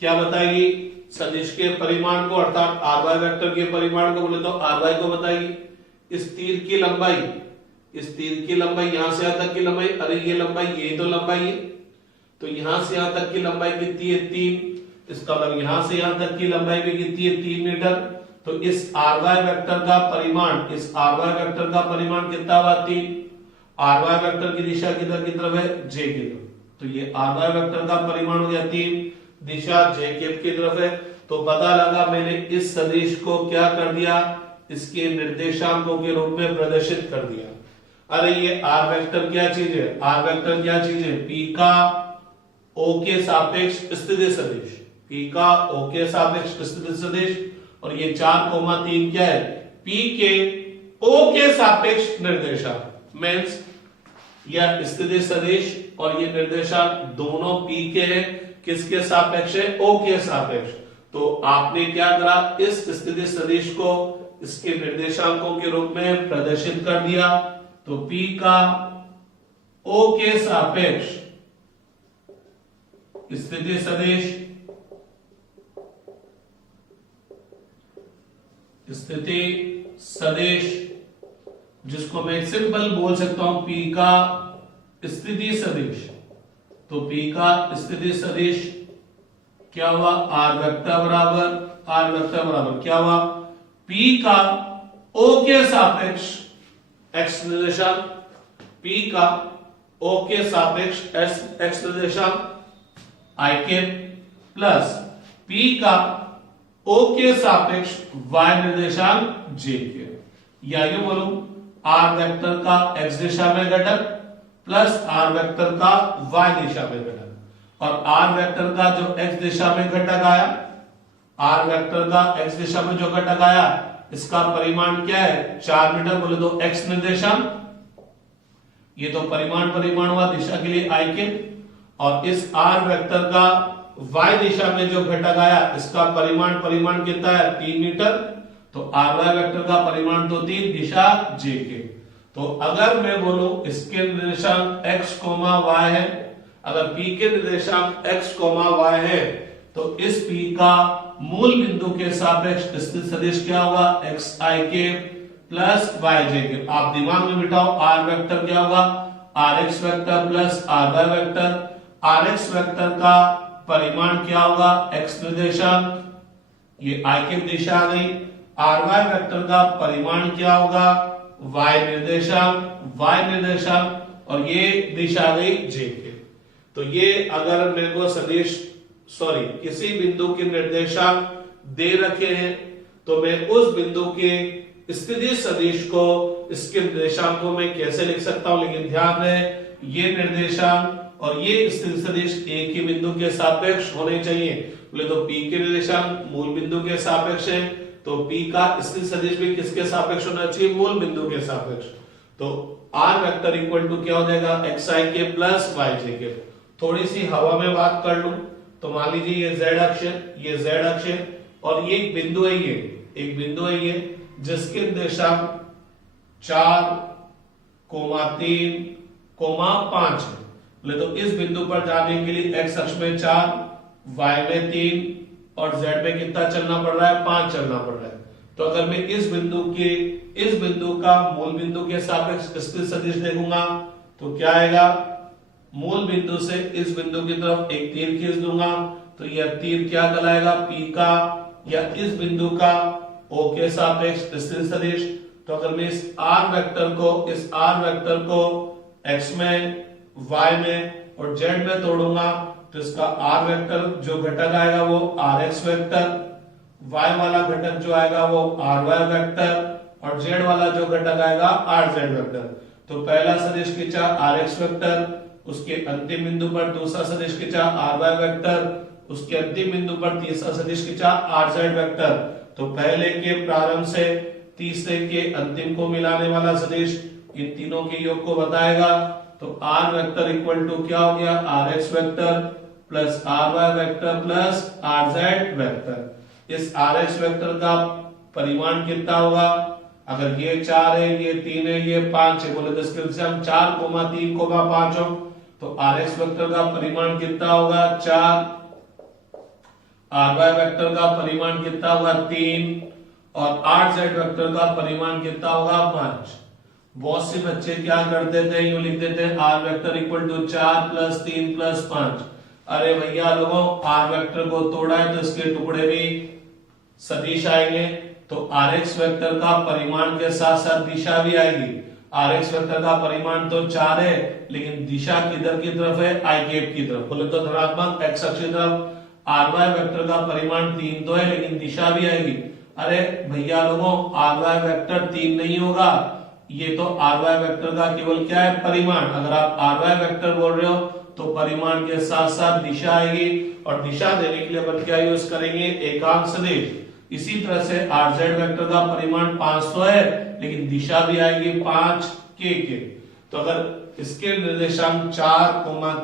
क्या बताएगी, सदिश के परिमाण को, अर्थात आर वाई वेक्टर के परिमाण को बोले तो आर वाई को बताएगी। इस तीर की लंबाई, इस तीर की लंबाई यहां से यहां तक की लंबाई, अरे ये लंबाई, ये तो लंबाई है, तो यहां से यहां तक की लंबाई कितनी है, 3। इसका मतलब यहां से यहां तक की लंबाई भी कितनी है, 3 मीटर। तो इस आर वाई वेक्टर का परिमाण, इस आर वाई वेक्टर का परिमाण कितना हुआ, 3। आर वाई वेक्टर की दिशा किधर की तरफ है, जे की तरफ। तो ये आर वाई वेक्टर का परिमाण हो गया 3, दिशा जे की तरफ है। तो पता लगा मैंने इस सदिश को क्या कर दिया, इसके निर्देशांकों के रूप में प्रदर्शित कर दिया। अरे ये आर वेक्टर क्या चीज है, आर वेक्टर क्या चीज है, पी का ओ के सापेक्ष स्थिति सदिश, पी का ओ के सापेक्ष स्थिति सदिश। और ये 4,3 क्या है, पी के ओ के सापेक्ष निर्देशांक। मींस यह स्थिति सदिश और ये निर्देशांक दोनों पी के हैं, किसके सापेक्ष है, ओ के सापेक्ष। तो आपने क्या करा, इस स्थिति सदिश को इसके निर्देशांकों के रूप में प्रदर्शित कर दिया। तो पी का ओ के सापेक्ष स्थिति सदिश, स्थिति सदिश जिसको मैं सिंपल बोल सकता हूं पी का स्थिति सदिश। तो पी का स्थिति सदिश क्या हुआ, आर वेक्टर बराबर, आर वेक्टर बराबर क्या हुआ, पी का ओ के सापेक्ष एक्स निर्देशांक, पी का ओ के सापेक्ष एक्स निर्देशांक आई के प्लस पी का ओ के सापेक्ष वाई निर्देशांक जे के। या यूं बोलूं, आर वेक्टर का एक्स दिशा में घटक प्लस आर वेक्टर का वाई दिशा में घटक। और आर वेक्टर का जो एक्स दिशा में घटक आया, आर वेक्टर का एक्स दिशा में जो घटक आया, इसका परिमाण क्या है, 4 मीटर। बोले तो एक्स निर्देशांक, ये तो परिमाण हुआ दिशा के लिए आई के। और इस आर वेक्टर का वाई दिशा में जो घटक आया, इसका परिमाण कितना है, 3 मीटर। तो आर वाई वेक्टर का परिमाण तो 3, दिशा जे के। तो अगर मैं बोलूं इसके निर्देशांक x, y है, अगर p के निर्देशांक x, y है, तो इस p का मूल बिंदु के सापेक्ष स्थित सदिश क्या होगा, एक्स आई के प्लस वाई जे के। आप दिमाग में बिठाओ, आर वेक्टर क्या होगा, R X vector plus R Y vector. R X vector का परिमाण क्या होगा, एक्स निर्देशांक, ये आई के दिशा आ गई। आर वाई वेक्टर का परिमाण क्या होगा, वाई निर्देशांक, और ये दिशा आ गई जे के। तो ये अगर मेरे को सदिश किसी बिंदु के निर्देशांक दे रखे हैं, तो मैं उस बिंदु के स्थिति सदिश को इसके निर्देशांकों में कैसे लिख सकता हूं। लेकिन ध्यान रहे, ये निर्देशांक और ये स्थिति सदिश एक ही बिंदु के सापेक्ष होने चाहिए। बोले तो p के निर्देशांक मूल बिंदु के सापेक्ष है, तो P का स्थिर सदिश भी किसके सापेक्ष होना चाहिए? मूल बिंदु के सापेक्ष। तो R वेक्टर इक्वल टू क्या हो जाएगा? xi के प्लस yj के। थोड़ी सी हवा में बात कर लूं तो मान लीजिए ये z अक्ष है, ये z अक्ष है और ये एक बिंदु है, ये एक बिंदु है ये जिसके निर्देशांक 4, 3, 5 है। बोले तो इस बिंदु पर जाने के लिए x अक्ष में 4, y में 3 और z में कितना चलना पड़ रहा है? 5 चलना पड़ रहा है। तो अगर मैं इस बिंदु का मूल बिंदु के सापेक्ष स्थिर सदिश देखूंगा तो क्या आएगा? मूल बिंदु से इस बिंदु की तरफ एक तीर खींच दूंगा तो यह तीर क्या कहलाएगा? P का या इस बिंदु का O के सापेक्ष स्थिर सदिश। तो अगर मैं इस R वेक्टर को x में, y में और z में तोड़ूंगा तो इसका R वेक्टर जो घटक आएगा वो Rx वेक्टर, y वाला घटक जो आएगा वो Ry वेक्टर और z वाला जो घटक आएगा Rz वेक्टर। तो पहला सदिश खींचा Rx वेक्टर, उसके अंतिम बिंदु पर दूसरा सदिश खींचा Ry वेक्टर, उसके अंतिम बिंदु पर तीसरा सदिश खींचा Rz वेक्टर। तो पहले के प्रारंभ से तीसरे के अंतिम को मिलाने वाला सदिश इन तीनों के योग को बताएगा। तो R वेक्टर इक्वल टू क्या हो गया? Rx vector plus Ry vector plus Rz vector. इस Rx वेक्टर का परिमाण कितना होगा? अगर ये 4 है, ये 3 है, ये 5 है, बोले तो इसके से हम 4, 3, 5 हो तो Rx वेक्टर का परिमाण कितना होगा? 4। Ry वेक्टर का परिमाण कितना होगा? 3 और Rz वेक्टर का परिमाण कितना होगा? 5। बहुत से बच्चे क्या कर देते हैं? यूं लिख देते हैं R vector equal to 4 plus 3 plus 5। अरे भैया लोगों, R वेक्टर को तोड़ा है तो इसके टुकड़े भी सदिश आएंगे। तो Rx वेक्टर का परिमाण के साथ साथ दिशा भी आएगी। Rx वेक्टर का परिमाण तो 4 है लेकिन दिशा किधर की तरफ है? I कैप की तरफ। बोले तो धनात्मक x अक्ष की तरफ। Ry वेक्टर का परिमाण 3 तो है लेकिन दिशा भी आएगी। अरे भैया लोगों, Ry वेक्टर 3 नहीं होगा, ये तो Ry वेक्टर का केवल क्या है? परिमाण। अगर आप Ry वेक्टर बोल रहे हो तो परिमाण के साथ साथ दिशा आएगी और दिशा देने के लिए अपन क्या यूज करेंगे? एकांक सदिश। इसी तरह से Rz वेक्टर का परिमाण 500 है लेकिन दिशा भी आएगी 5 के। तो अगर इसके निर्देशांक 4,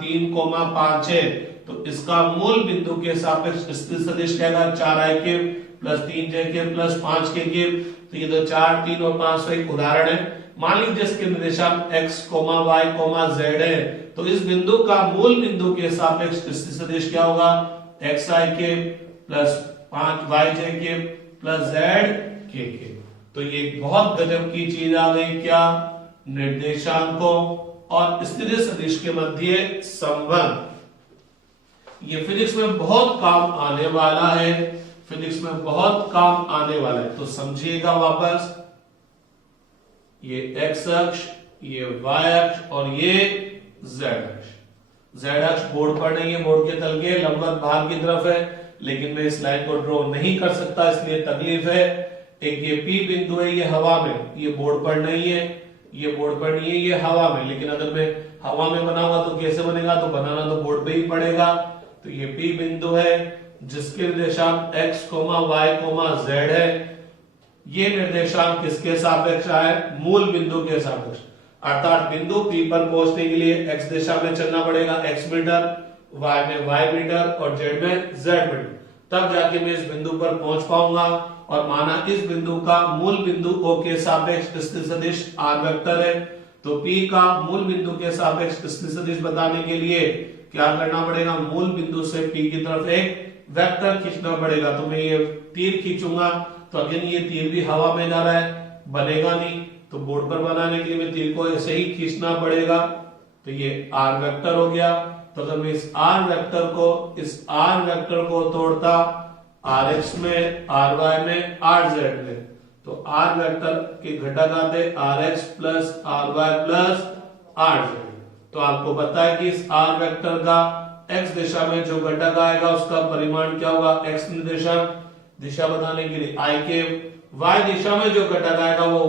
3, 5 है तो इसका मूल बिंदु के सापेक्ष स्थिर सदिश क्या है? 4i के प्लस 3j के प्लस 5k के। तो ये तो 4, 3 और 5 का एक उदाहरण है। मान लीजिए इसके निर्देशांक x, y, z है तो इस बिंदु का मूल बिंदु के सापेक्ष स्थिर सदिश क्या होगा? xi के प्लस 5yj के प्लस zk के। तो ये बहुत गजब की चीज आ गई क्या? निर्देशांकों और स्थिर सदिश के मध्य संबंध। ये फिजिक्स में बहुत काम आने वाला है, फिजिक्स में बहुत काम आने वाला है। तो समझिएगा वापस, ये x अक्ष, ये y अक्ष और ये z अक्ष। z अक्ष बोर्ड पर नहीं है, बोर्ड के तल के लंबवत भाग की तरफ है, लेकिन मैं इस लाइन को ड्रॉ नहीं कर सकता इसलिए तकलीफ है। एक ये P बिंदु है, ये हवा में, ये बोर्ड पर नहीं है, ये बोर्ड पर नहीं है, ये हवा में। लेकिन अगर मैं हवा में बनाऊंगा तो कैसे बनेगा? तो बनाना तो बोर्ड पे ही पड़ेगा। तो ये P बिंदु है जिसके निर्देशांक x, y, z है। ये निर्देशांक किसके सापेक्ष है? मूल बिंदु के सापेक्ष। अर्थात बिंदु P पर पहुंचने के लिए x दिशा में चलना पड़ेगा x मीटर, y में y मीटर और z में z मीटर, तब जाके मैं इस बिंदु पर पहुंच पाऊंगा। और माना इस बिंदु का मूल बिंदु O के सापेक्ष स्थिर सदिश R वेक्टर है तो P का मूल बिंदु के सापेक्ष स्थिर सदिश बताने के लिए क्या करना पड़ेगा? मूल बिंदु से P की तरफ एक वेक्टर खींचना पड़ेगा। तो मैं ये तीर खींचूंगा तो अगेन ये तीर भी हवा में जा रहा है, बनेगा नहीं। तो बोर्ड पर बनाने के लिए मैं तीर को ऐसे ही खींचना पड़ेगा। तो ये R वेक्टर हो गया। तो अगर मैं इस R वेक्टर को तोड़ता Rx में, Ry में, Rz में, तो R वेक्टर के घटक आते Rx plus Ry plus Rz। तो आपको पता है कि इस R वेक्टर का x दिशा में जो घटक आएगा उसका परिमाण क्या होगा? x निर्देशांक, दिशा बताने के लिए I के। y दिशा में जो घटक आएगा वो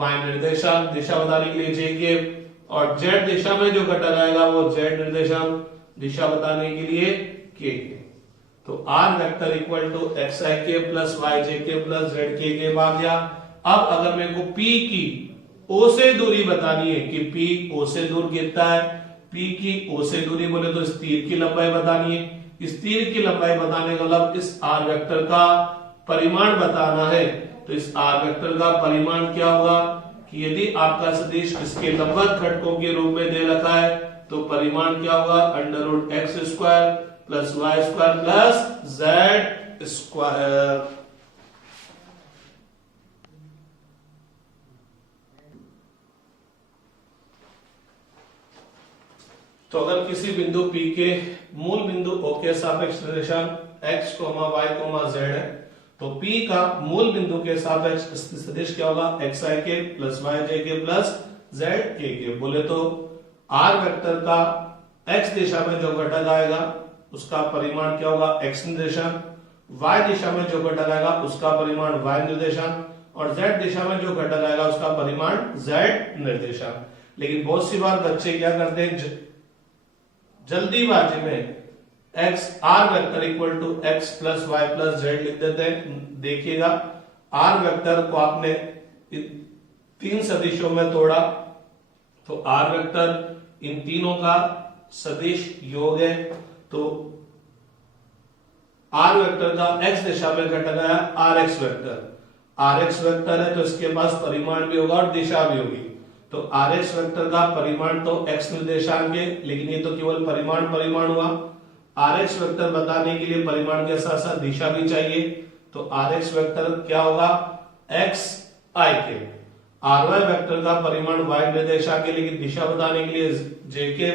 y निर्देशांक, दिशा बताने के लिए j के। और z दिशा में जो घटक आएगा वो z निर्देशांक, दिशा बताने के लिए k के। तो r vector equal to x i के प्लस वाई जे के प्लस जेड के आ गया। अब अगर मेरे को पी की ओ से दूरी बतानी है कि पी ओ से दूर कितना है, पी की ओ से दूरी बोले तो इस तीर की लंबाई बतानी है। इस तीर की लंबाई बताने का मतलब इस आर वेक्टर का परिमाण बताना है। तो इस आर वेक्टर का परिमाण क्या होगा कि यदि आपका सदिश इसके लंबवत घटकों के रूप में दे रखा है तो परिमाण क्या होगा, under root X square plus Y square plus Z square. तो अगर किसी बिंदु P के मूल बिंदु O के सापेक्ष निर्देशांक x, y, z है तो P का मूल बिंदु के सापेक्ष सदिश क्या होगा, xi के प्लस वाई जे के प्लस जेड के। बोले तो r वेक्टर का x दिशा में जो घटक आएगा उसका परिमाण क्या होगा, x निर्देशांक, y दिशा में जो घटक आएगा उसका परिमाण y निर्देशांक और z दिशा में जो घटक आएगा उसका परिमाण z निर्देशांक। लेकिन बहुत सी बार बच्चे क्या करते हैं, जल्दीबाजी में x r vector equal to x plus Y plus Z लिख देते हैं। देखिएगा r वेक्टर को आपने तीन सदिशों में तोड़ा तो r वेक्टर इन तीनों का सदिश योग है। तो r वेक्टर का x दिशा में घटक आया rx वेक्टर, rx वेक्टर है तो इसके पास परिमाण भी होगा और दिशा भी होगी। तो rx वेक्टर का परिमाण तो x निर्देशांक है, लेकिन ये तो केवल परिमाण हुआ। rx वेक्टर बताने के लिए परिमाण के साथ साथ दिशा भी चाहिए। तो rx वेक्टर क्या होगा, x i के। ry वेक्टर का परिमाण y निर्देशांक है, लेकिन दिशा बताने के लिए j के।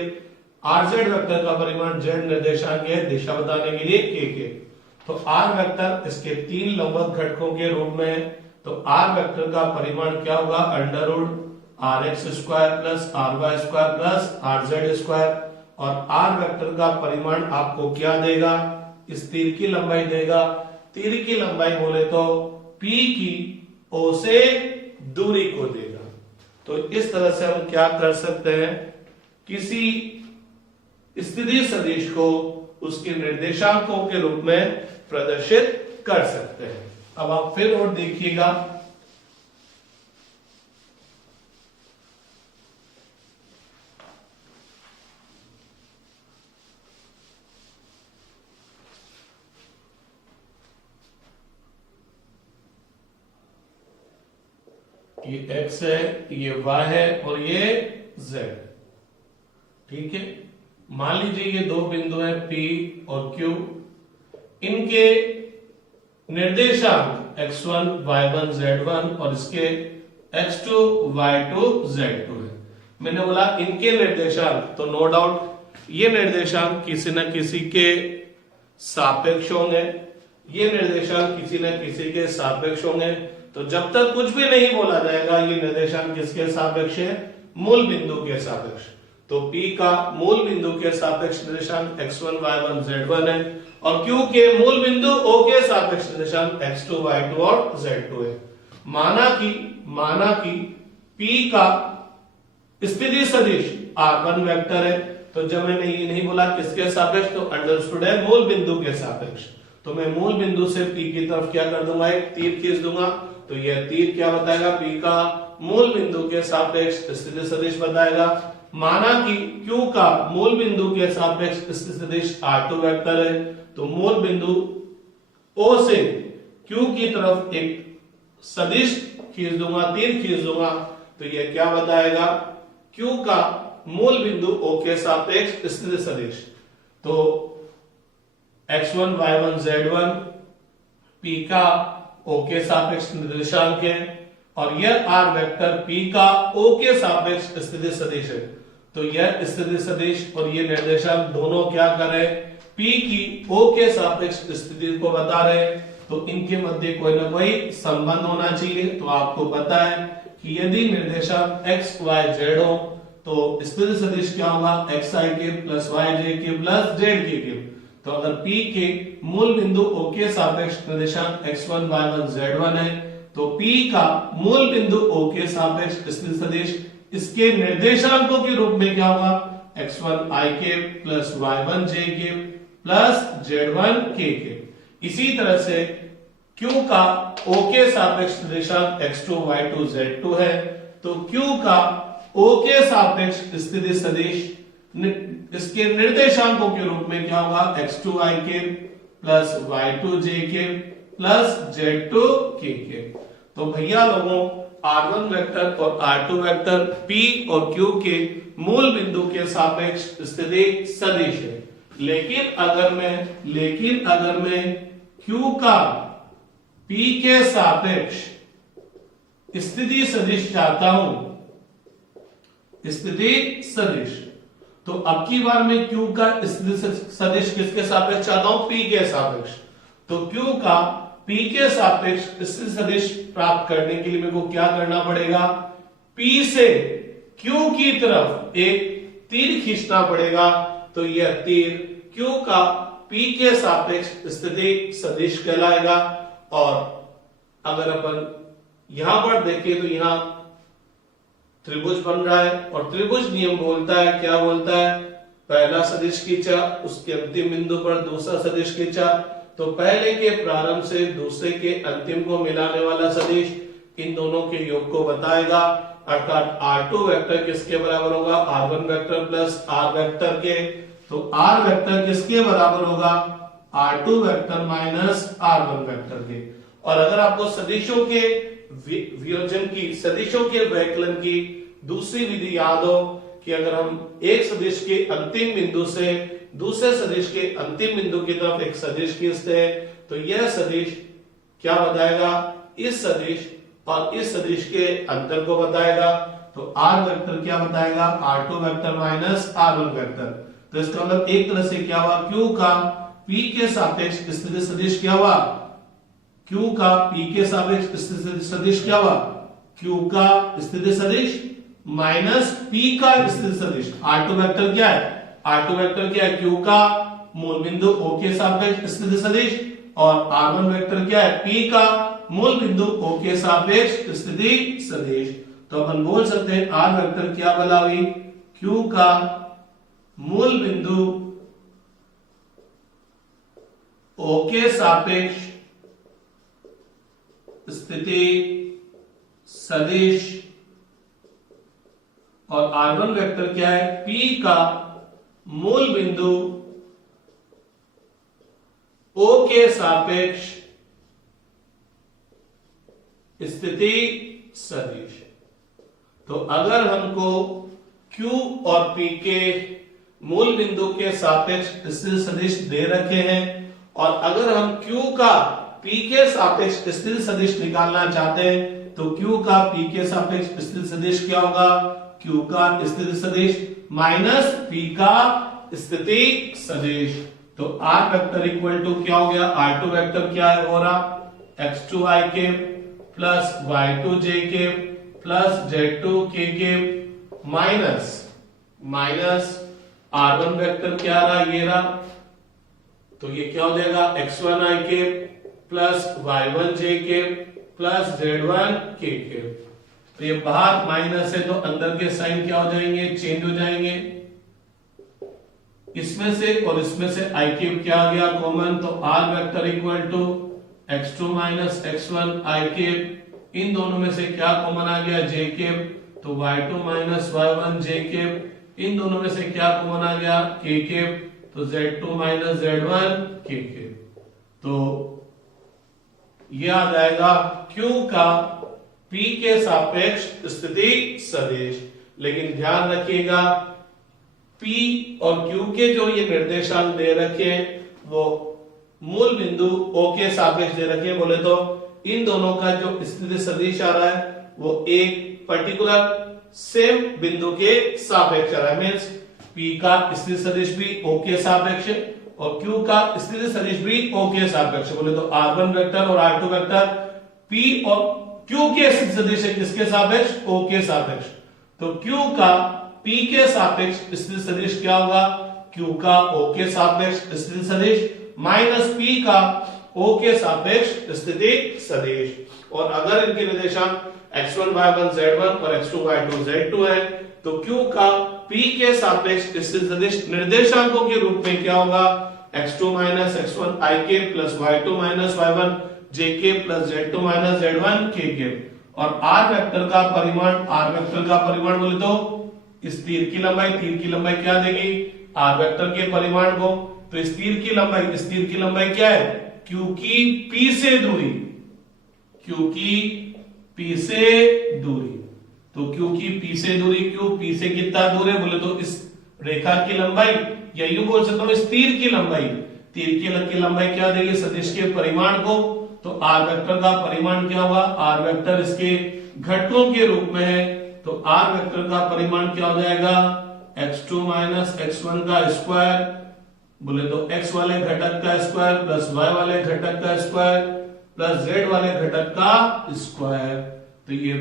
rz वेक्टर का परिमाण z निर्देशांक है, दिशा बताने के लिए k के। तो r वेक्टर इसके तीन लंबवत घटकों के रूप में है। तो r वेक्टर का परिमाण क्या होगा, under root R X square plus R Y square plus R Z square. और आर वेक्टर का परिमाण आपको क्या देगा, इस तीर की लंबाई देगा। तीर की लंबाई बोले तो P की O से दूरी को देगा। तो इस तरह से हम क्या कर सकते हैं, किसी स्थिति सदिश को उसके निर्देशांकों के रूप में प्रदर्शित कर सकते हैं। अब आप फिर और देखिएगा, ये x है, ये y है और ये z। ठीक है, मान लीजिए ये दो बिंदु है P और Q, इनके निर्देशांक x1 y1 z1 और इसके x2 y2 z2 है। मैंने बोला इनके निर्देशांक, तो नो डाउट ये निर्देशांक किसी न किसी के सापेक्ष होंगे, ये निर्देशांक किसी न किसी के सापेक्ष होंगे। तो जब तक कुछ भी नहीं बोला जाएगा ये निर्देशांक किसके सापेक्ष है, मूल बिंदु के सापेक्ष। तो P का मूल बिंदु के सापेक्ष निर्देशांक x1 y1 z1 है और Q के मूल बिंदु O के सापेक्ष निर्देशांक x2 y2 और z2 है। माना कि P का स्थिति सदिश r1 वेक्टर है, तो जब मैंने ये नहीं बोला किसके सापेक्ष, तो अंडरस्टूड है मूल बिंदु के सापेक्ष। तो मैं मूल बिंदु से P की तरफ क्या कर दूंगा, एक तीर खींच दूंगा। तो यह तीर क्या बताएगा, P का मूल बिंदु के सापेक्ष स्थिति सदिश बताएगा। माना कि Q का मूल बिंदु के सापेक्ष स्थिति सदिश r2 वेक्टर है, तो मूल बिंदु O से Q की तरफ एक सदिश खींच दूंगा, तीर खींच दूंगा। तो यह क्या बताएगा, Q का मूल बिंदु O के सापेक्ष स्थिति सदिश। तो x1 y1 z1 P का O के सापेक्ष निर्देशांक है और यह r वेक्टर P का O के सापेक्ष स्थिति सदिश है। तो यह स्थिति सदिश और ये निर्देशांक दोनों क्या कर रहे हैं, P की O के सापेक्ष स्थिति को बता रहे हैं। तो इनके मध्य कोई ना कोई संबंध होना चाहिए। तो आपको पता है कि यदि निर्देशांक x y z हो तो स्थिति सदिश क्या होगा, xi के प्लस yj के प्लस z के। तो अगर P के मूल बिंदु O के सापेक्ष निर्देशांक x1 y1 z1 है तो P का मूल बिंदु O के सापेक्ष स्थिति सदिश इसके निर्देशांकों के रूप में क्या होगा, x1 i के प्लस y1 j के प्लस Z1 K के। इसी तरह से Q का O के सापेक्ष निर्देशांक x2 y2 z2 है, तो Q का O के सापेक्ष स्थिति सदिश इसके निर्देशांकों के रूप में क्या होगा, x2 i के प्लस y2 j के प्लस z2 k के। तो भैया लोगों r1 वेक्टर और r2 वेक्टर P और Q के मूल बिंदु के सापेक्ष स्थिति सदिश है। लेकिन अगर मैं Q का P के सापेक्ष स्थिति सदिश चाहता हूं, स्थिति सदिश, तो अब की बार मैं Q का स्थिति सदिश किसके सापेक्ष चाहता हूं, P के सापेक्ष। तो Q का P के सापेक्ष स्थिति सदिश प्राप्त करने के लिए मेरे को क्या करना पड़ेगा, P से Q की तरफ एक तीर खींचना पड़ेगा। तो यह तीर Q का P के सापेक्ष स्थिति सदिश कहलाएगा। और अगर अपन यहां पर देखें तो यहां त्रिभुज बन रहा है और त्रिभुज नियम बोलता है, क्या बोलता है, पहला सदिश खींचा उसके अंतिम बिंदु पर दूसरा सदिश खींचा, तो पहले के प्रारंभ से दूसरे के अंतिम को मिलाने वाला सदिश इन दोनों के योग को बताएगा। अर्थात r2 वेक्टर किसके बराबर होगा, r1 vector plus r vector के। तो r वेक्टर किसके बराबर होगा, r2 vector minus r1 vector के। और अगर आपको सदिशों के वियोजन की, सदिशों के व्यवकलन की दूसरी विधि याद हो कि अगर हम एक सदिश के अंतिम बिंदु से दूसरे सदिश के अंतिम बिंदु की तरफ एक सदिश खींचते हैं, तो यह सदिश क्या बताएगा, इस सदिश और इस सदिश के अंतर को बताएगा। तो r वेक्टर क्या बताएगा, r2 vector minus r1 vector. तो इसका मतलब एक तरह से क्या हुआ, Q का P के सापेक्ष स्थिति सदिश क्या हुआ, Q का P के सापेक्ष स्थिति सदिश क्या हुआ, Q का स्थिति सदिश माइनस P का स्थिति सदिश। r2 वेक्टर क्या है, r2 वेक्टर क्या है, Q का मूल बिंदु O के सापेक्ष स्थिति सदिश, और r1 वेक्टर क्या है, P का मूल बिंदु O के सापेक्ष स्थिति सदिश। तो अपन बोल सकते हैं r वेक्टर क्या बना हुई, Q का मूल बिंदु O के सापेक्ष स्थिति सदिश, और r1 वेक्टर क्या है, P का मूल बिंदु O के सापेक्ष स्थिति सदिश। तो अगर हमको Q और P के मूल बिंदु के सापेक्ष स्थिति सदिश दे रखे हैं, और अगर हम Q का P के सापेक्ष स्थिति सदिश निकालना चाहते हैं, तो Q का P के सापेक्ष स्थिति सदिश क्या होगा, Q का स्थिति सदिश माइनस P का स्थिति सदिश। तो r वेक्टर इक्वल टू क्या हो गया, r2 वेक्टर क्या है हो रहा, x2 i के प्लस y2 j के प्लस z2 k के माइनस r1 वेक्टर क्या रहा, ये रहा। तो ये क्या हो जाएगा, x1 i के प्लस y1 j के प्लस z1 k के। तो ये बाहर माइनस है तो अंदर के साइन क्या हो जाएंगे, चेंज हो जाएंगे। इसमें से और इसमें से i क्यूब क्या आ गया कॉमन, तो r vector equal to x2 minus x1 i cube, इन दोनों में से क्या कॉमन आ गया, j क्यूब, तो y2 minus y1 j cube, इन दोनों में से क्या कॉमन आ गया, k क्यूब, तो z2 minus z1 k cube. तो यह आ जाएगा Q का P के सापेक्ष स्थिति सदिश। लेकिन ध्यान रखिएगा P और Q के जो ये निर्देशांक दे रखे हैं वो मूल बिंदु O के सापेक्ष दे रखे हैं, बोले तो इन दोनों का जो स्थिति सदिश आ रहा है वो एक पर्टिकुलर सेम बिंदु के सापेक्ष आ रहा है। मींस P का स्थिति सदिश भी O के सापेक्ष है और Q का स्थिति सदिश भी O के सापेक्ष। बोले तो r1 वेक्टर और r2 वेक्टर P और Q के स्थिति सदिश है किसके सापेक्ष, O के सापेक्ष। तो Q का P के सापेक्ष स्थिति सदिश क्या होगा, Q का O के सापेक्ष स्थिति सदिश माइनस P का O के सापेक्ष स्थिति सदिश। और अगर इनके निर्देशांक x1 y1 z1 और x2 y2 z2 है तो Q का P के सापेक्ष स्थिति सदिश निर्देशांकों के रूप में क्या होगा, x2 माइनस x1 i के plus y2 minus y1 j के plus z2 minus z1 k के। और r वेक्टर का परिमाण बोले तो इस तीर की लंबाई क्या देगी, r वेक्टर के परिमाण को। तो इस तीर की लंबाई क्या है, क्योंकि p से दूरी, तो क्योंकि p से दूरी, क्यों p से कितना दूर है बोले तो इस रेखा की लंबाई, या यूं बोल सकता हूं इस तीर की लंबाई क्या देगी, सदिश के परिमाण को। तो r वेक्टर का परिमाण क्या होगा, r वेक्टर इसके घटकों के रूप में है, तो r वेक्टर का परिमाण क्या हो जाएगा, x2 माइनस x1 का स्क्वायर बोले तो x वाले घटक का स्क्वायर प्लस y वाले घटक का स्क्वायर प्लस z वाले घटक का स्क्वायर। तो ये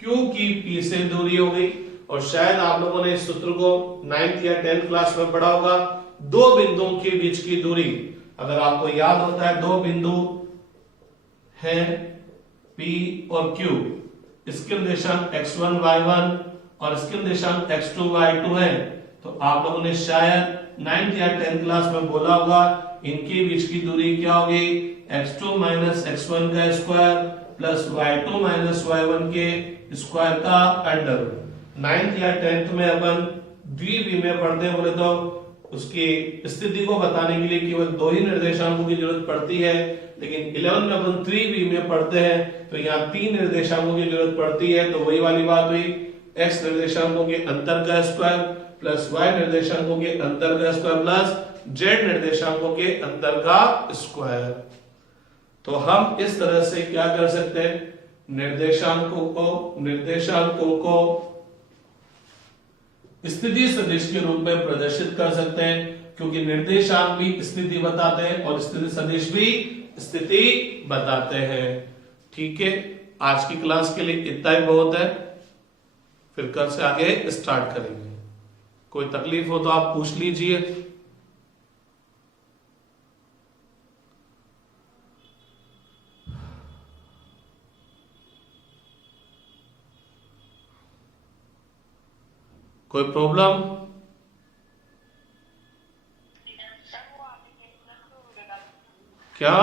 क्योंकि p से दूरी हो गई। और शायद आप लोगों ने इस सूत्र को 9th या 10th क्लास में पढ़ा होगा, दो बिंदुओं के बीच की दूरी। अगर आपको याद होता है, दो बिंदु हैं P और Q, इसके निर्देशांक x1 y1 और इसके निर्देशांक x2 y2 है। तो आप लोगों ने शायद 9th या 10th क्लास में बोला होगा, इनके बीच की दूरी क्या होगी, x2 माइनस x1 का square plus y2 minus y1 के स्क्वायर का अंडर। 9th या 10th में अपन द्विविमीय में पढ़ते हैं बोले तो उसकी स्थिति को बताने के लिए केवल दो ही निर्देशांकों की जरूरत पड़ती है, लेकिन 11 में अपन त्रिविमीय में पढ़ते हैं तो यहाँ तीन निर्देशांकों की जरूरत पड़ती है। तो वही वाली बात हुई, x निर्देशांकों के अंतर का स्क्वायर प्लस y निर्देशांकों के अंतर का स्क्वायर प्लस z निर्देशांकों के अंतर का स्क्वायर। तो हम इस तरह से क्या कर सकते हैं, निर्देशांकों को स्थिति सदिश के रूप में प्रदर्शित कर सकते हैं, क्योंकि निर्देशांक भी स्थिति बताते हैं और स्थिति सदिश भी स्थिति बताते हैं। ठीक है, आज की क्लास के लिए इतना ही बहुत है, फिर कल से आगे स्टार्ट करेंगे। कोई तकलीफ हो तो आप पूछ लीजिए। कोई प्रॉब्लम? क्या?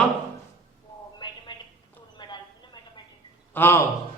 हाँ